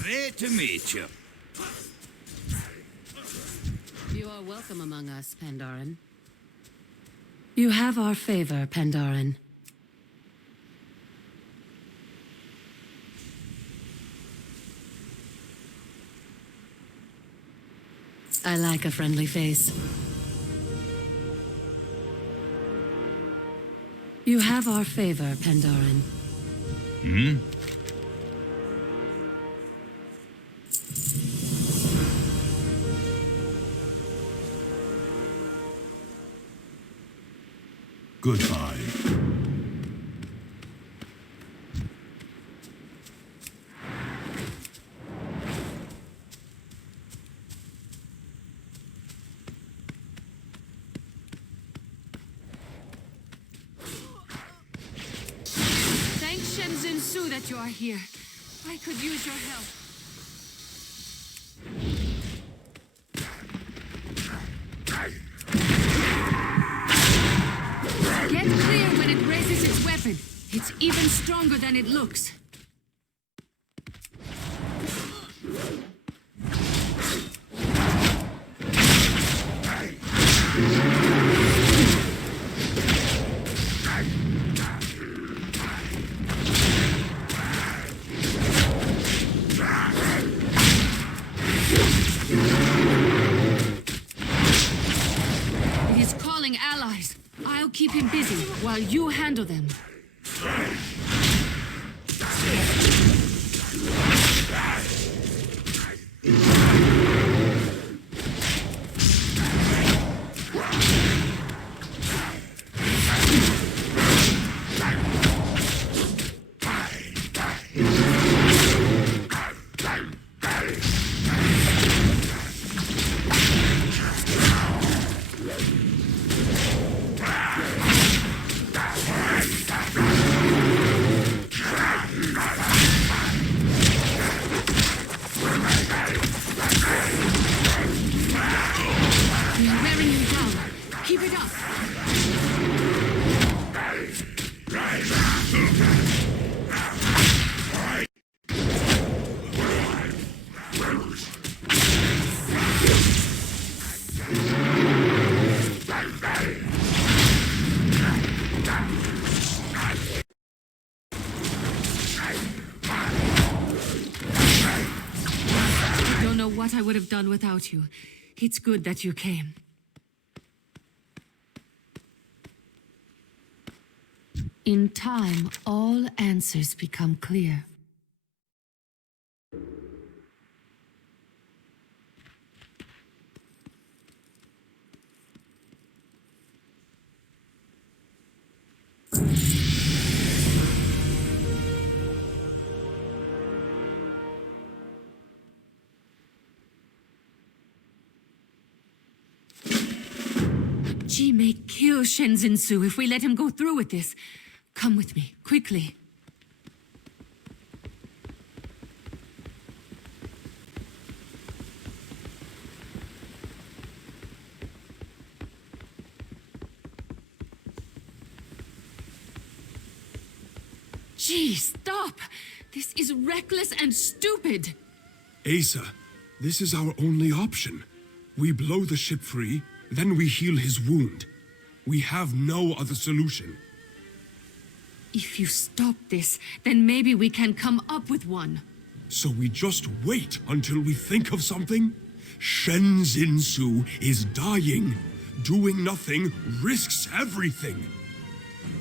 Great to meet you. You are welcome among us, Pandarin. You have our favor, Pandarin. I like a friendly face. You have our favor, Pandaren. Hmm? Goodbye. Thank Shenzhen Su that you are here. I could use your help. Get clear when it raises its weapon. It's even stronger than it looks. It is calling allies. I'll keep him busy while you handle them. You're wearing him down. Keep it up. I don't know what I would have done without you. It's good that you came. In time, all answers become clear. Ji may kill Shenzhen Su if we let him go through with this. Come with me, quickly. Ji, stop! This is reckless and stupid! Asa, this is our only option. We blow the ship free, then we heal his wound. We have no other solution. If you stop this, then maybe we can come up with one. So we just wait until we think of something? Shenzhen Su is dying. Doing nothing risks everything.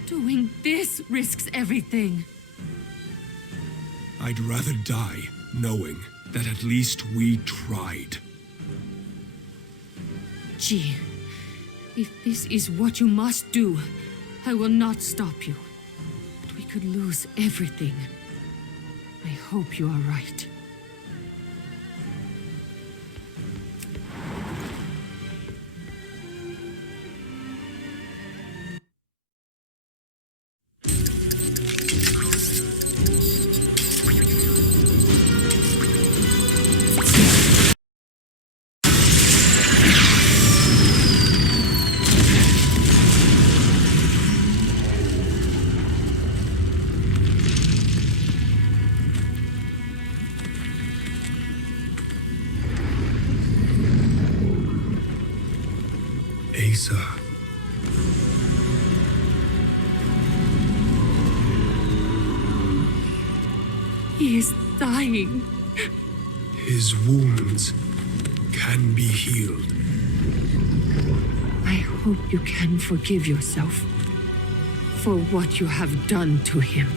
Doing this risks everything. I'd rather die knowing that at least we tried. Ji, if this is what you must do, I will not stop you. But we could lose everything. I hope you are right. Asa. He is dying. His wounds can be healed. I hope you can forgive yourself for what you have done to him.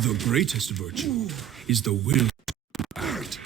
The greatest virtue is the will to act.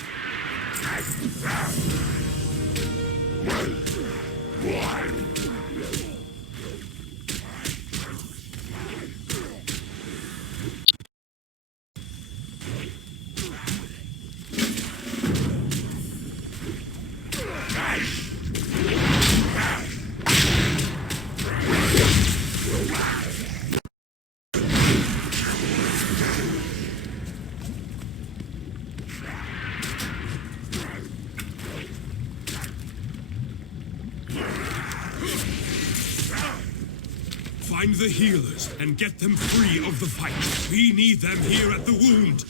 Find the healers and get them free of the fight. We need them here at the wound.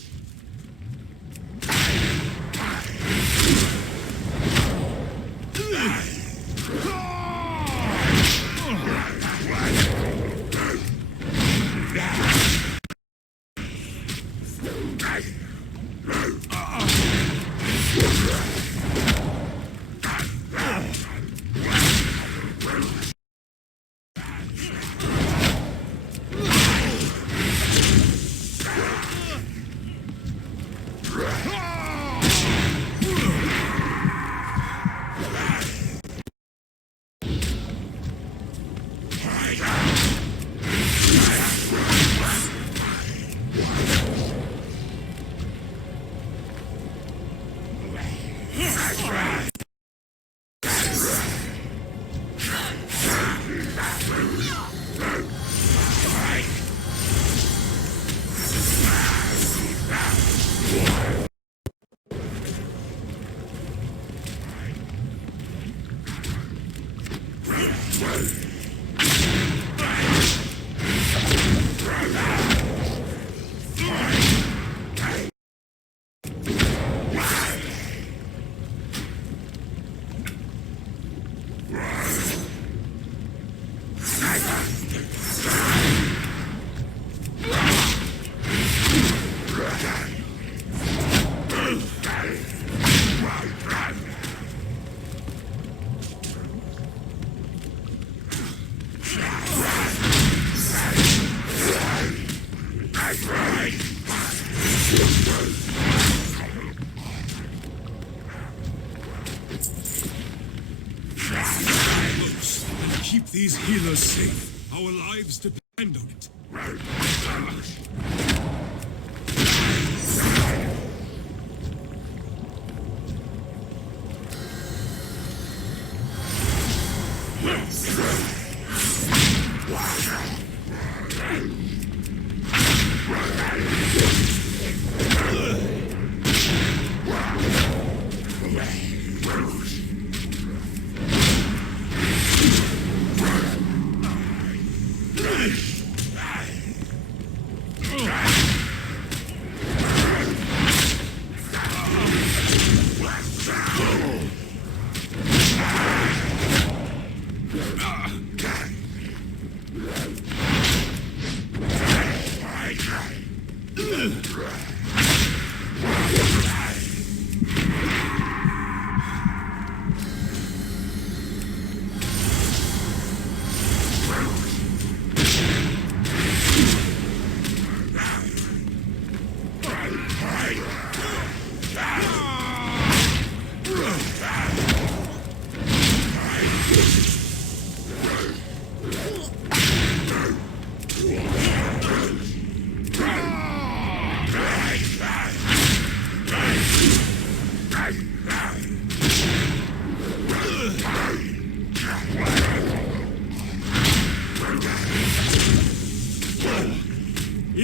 Keep these healers safe. Our lives depend on it.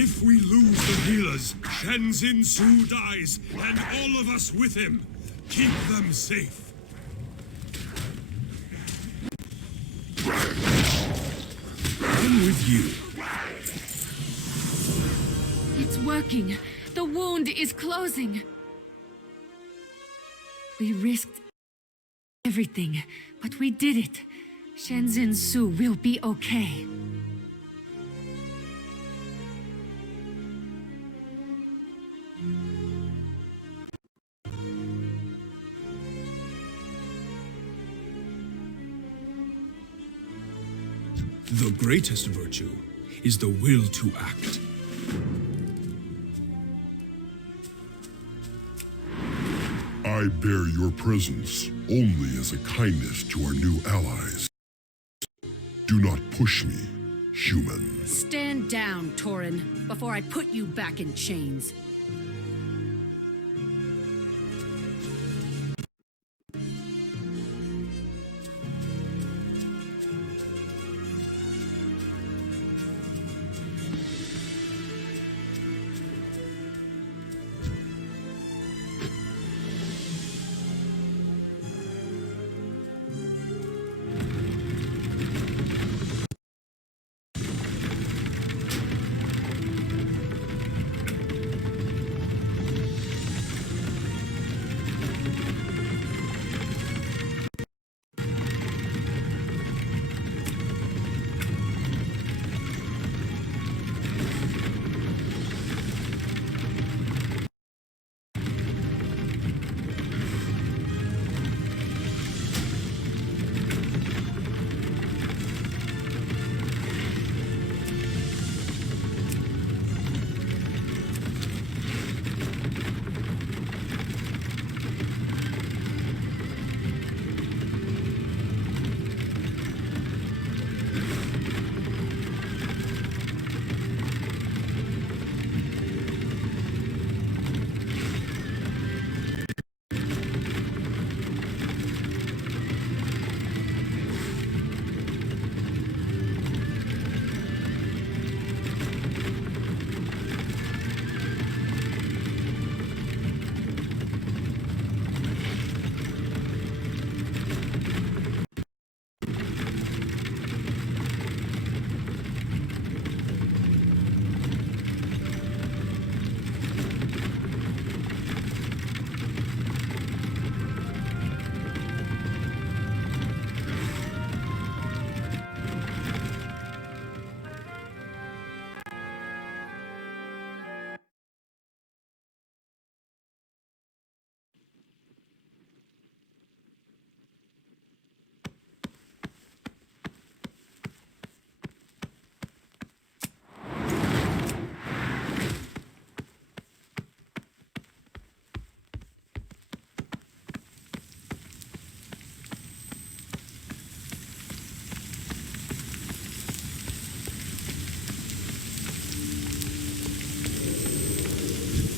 If we lose the healers, Shenzin Su dies, and all of us with him. Keep them safe. I'm with you. It's working. The wound is closing. We risked everything, but we did it. Shenzin Su will be okay. The greatest virtue is the will to act. I bear your presence only as a kindness to our new allies. Do not push me, human. Stand down, Torin, before I put you back in chains.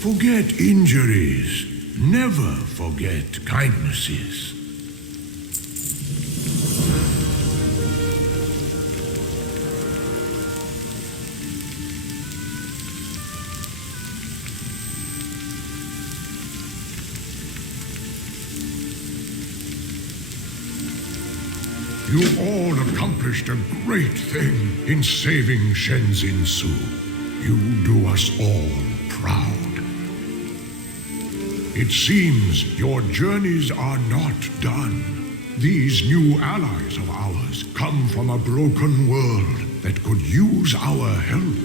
Forget injuries. Never forget kindnesses. You all accomplished a great thing in saving Shenzin Su. You do us all proud. It seems your journeys are not done. These new allies of ours come from a broken world that could use our help.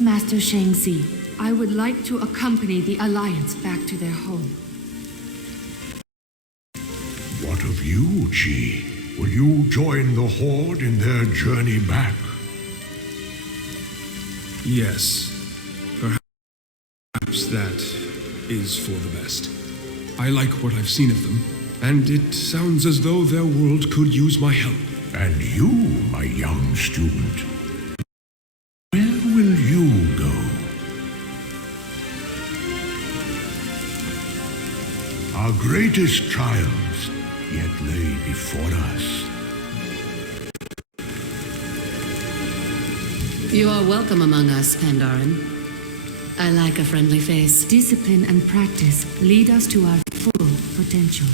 Master Shangzi, I would like to accompany the Alliance back to their home. What of you, Chi? Will you join the Horde in their journey back? Yes. Perhaps that is for the best. I like what I've seen of them, and it sounds as though their world could use my help. And you, my young student, where will you go? Our greatest trials yet lay before us. You are welcome among us, Pandarin. I like a friendly face. Discipline and practice lead us to our full potential.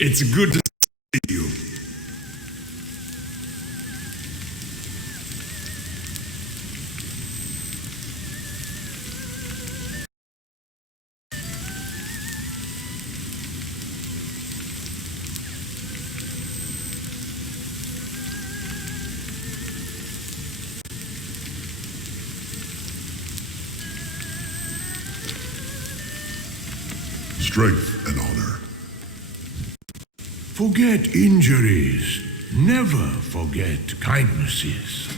It's good to see you. Strength and honor. Forget injuries. Never forget kindnesses.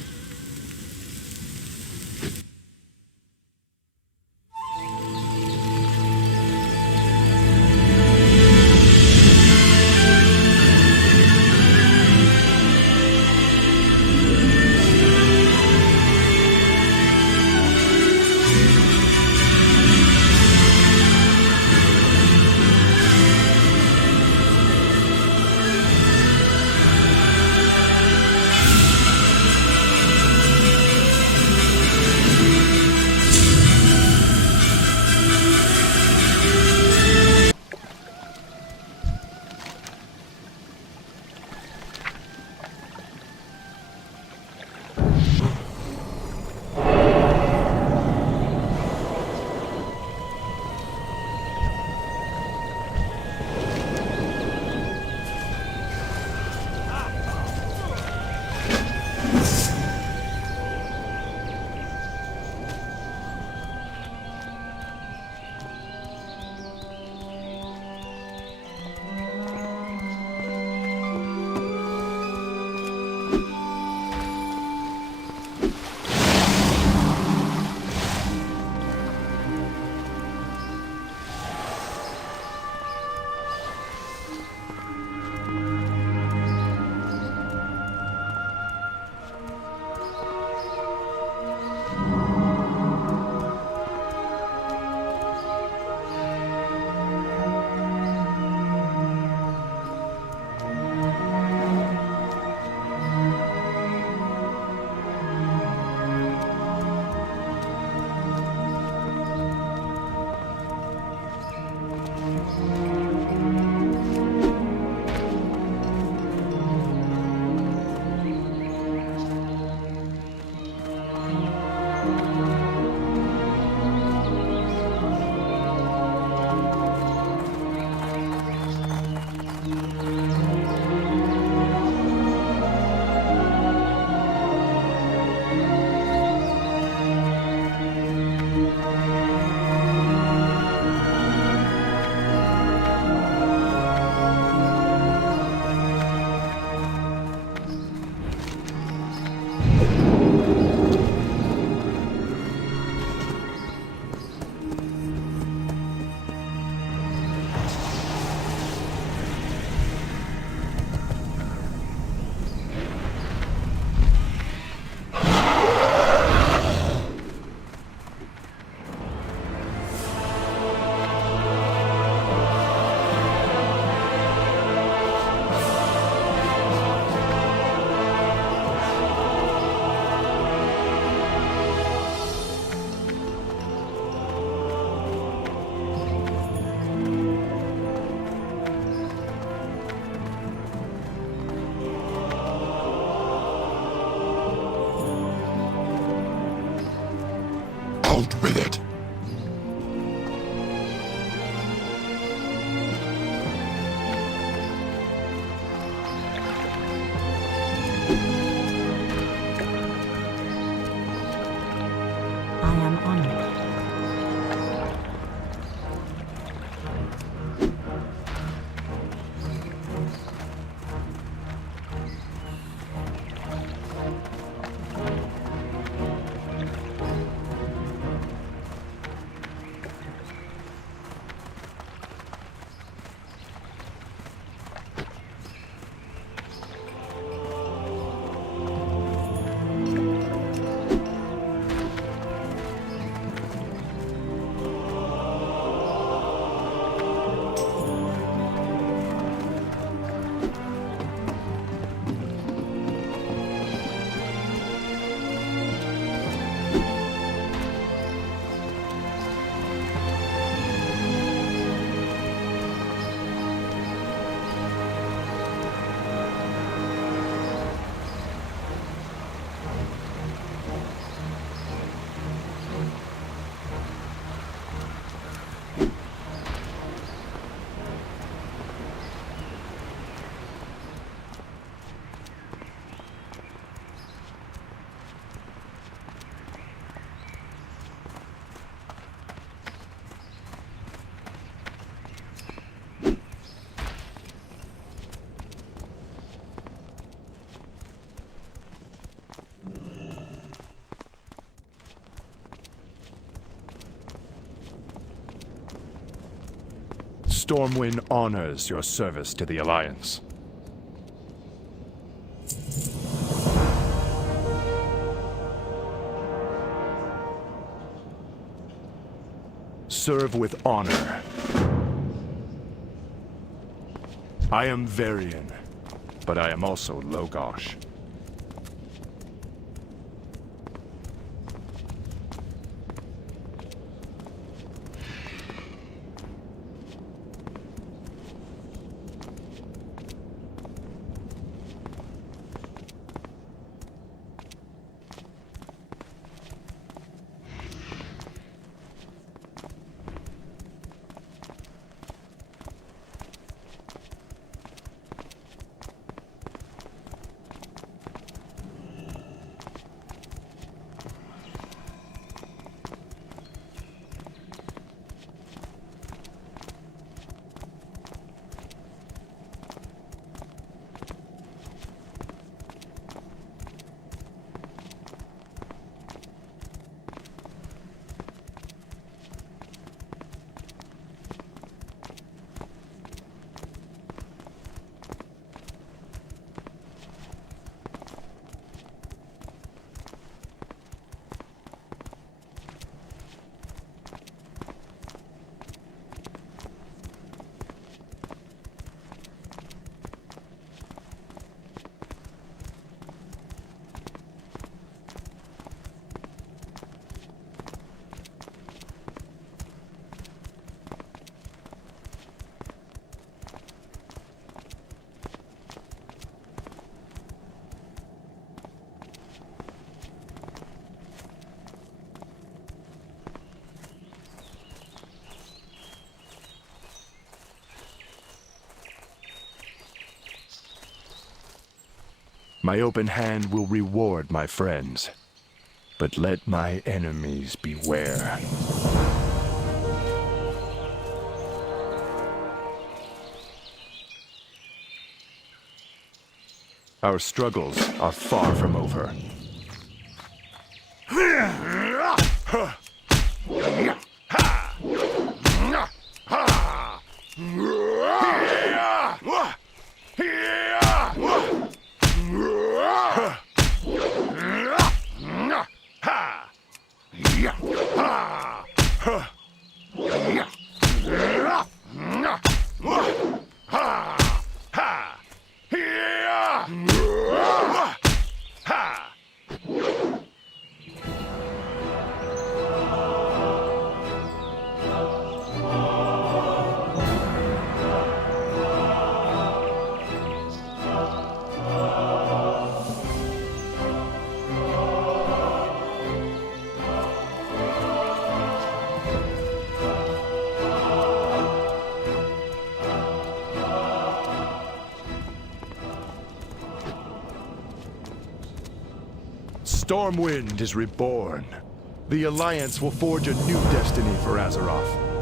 Stormwind honors your service to the Alliance. Serve with honor. I am Varian, but I am also Logosh. My open hand will reward my friends, but let my enemies beware. Our struggles are far from over. Stormwind is reborn. The Alliance will forge a new destiny for Azeroth.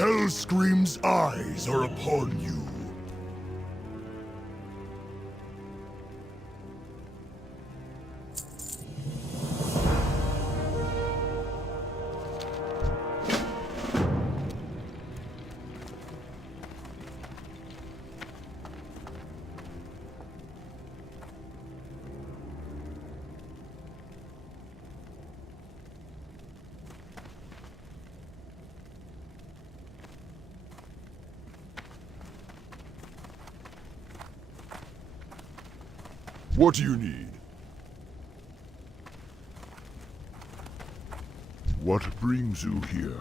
Hellscream's eyes are upon you. What do you need? What brings you here?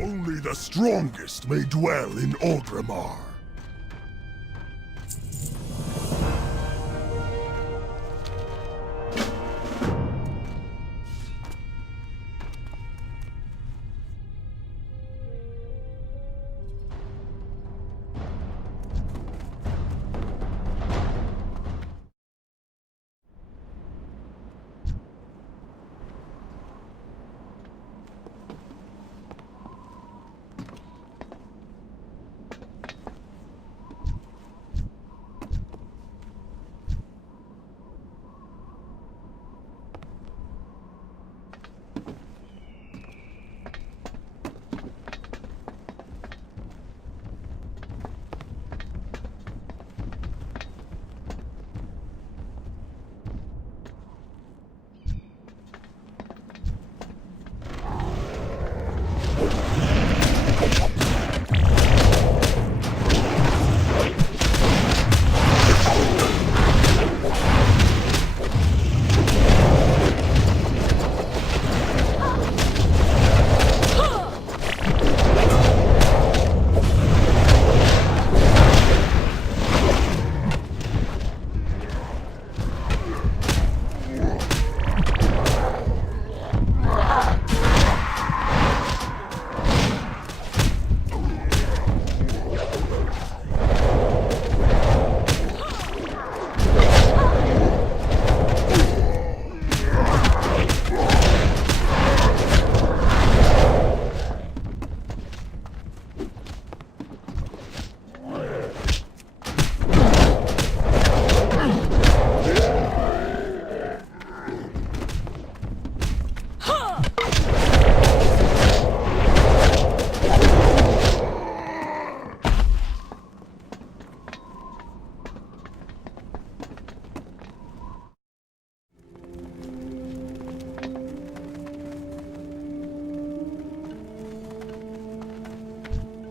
Only the strongest may dwell in Orgrimmar.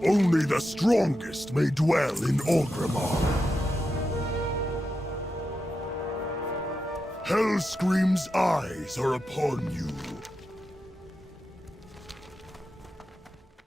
Only the strongest may dwell in Orgrimmar. Hellscream's eyes are upon you.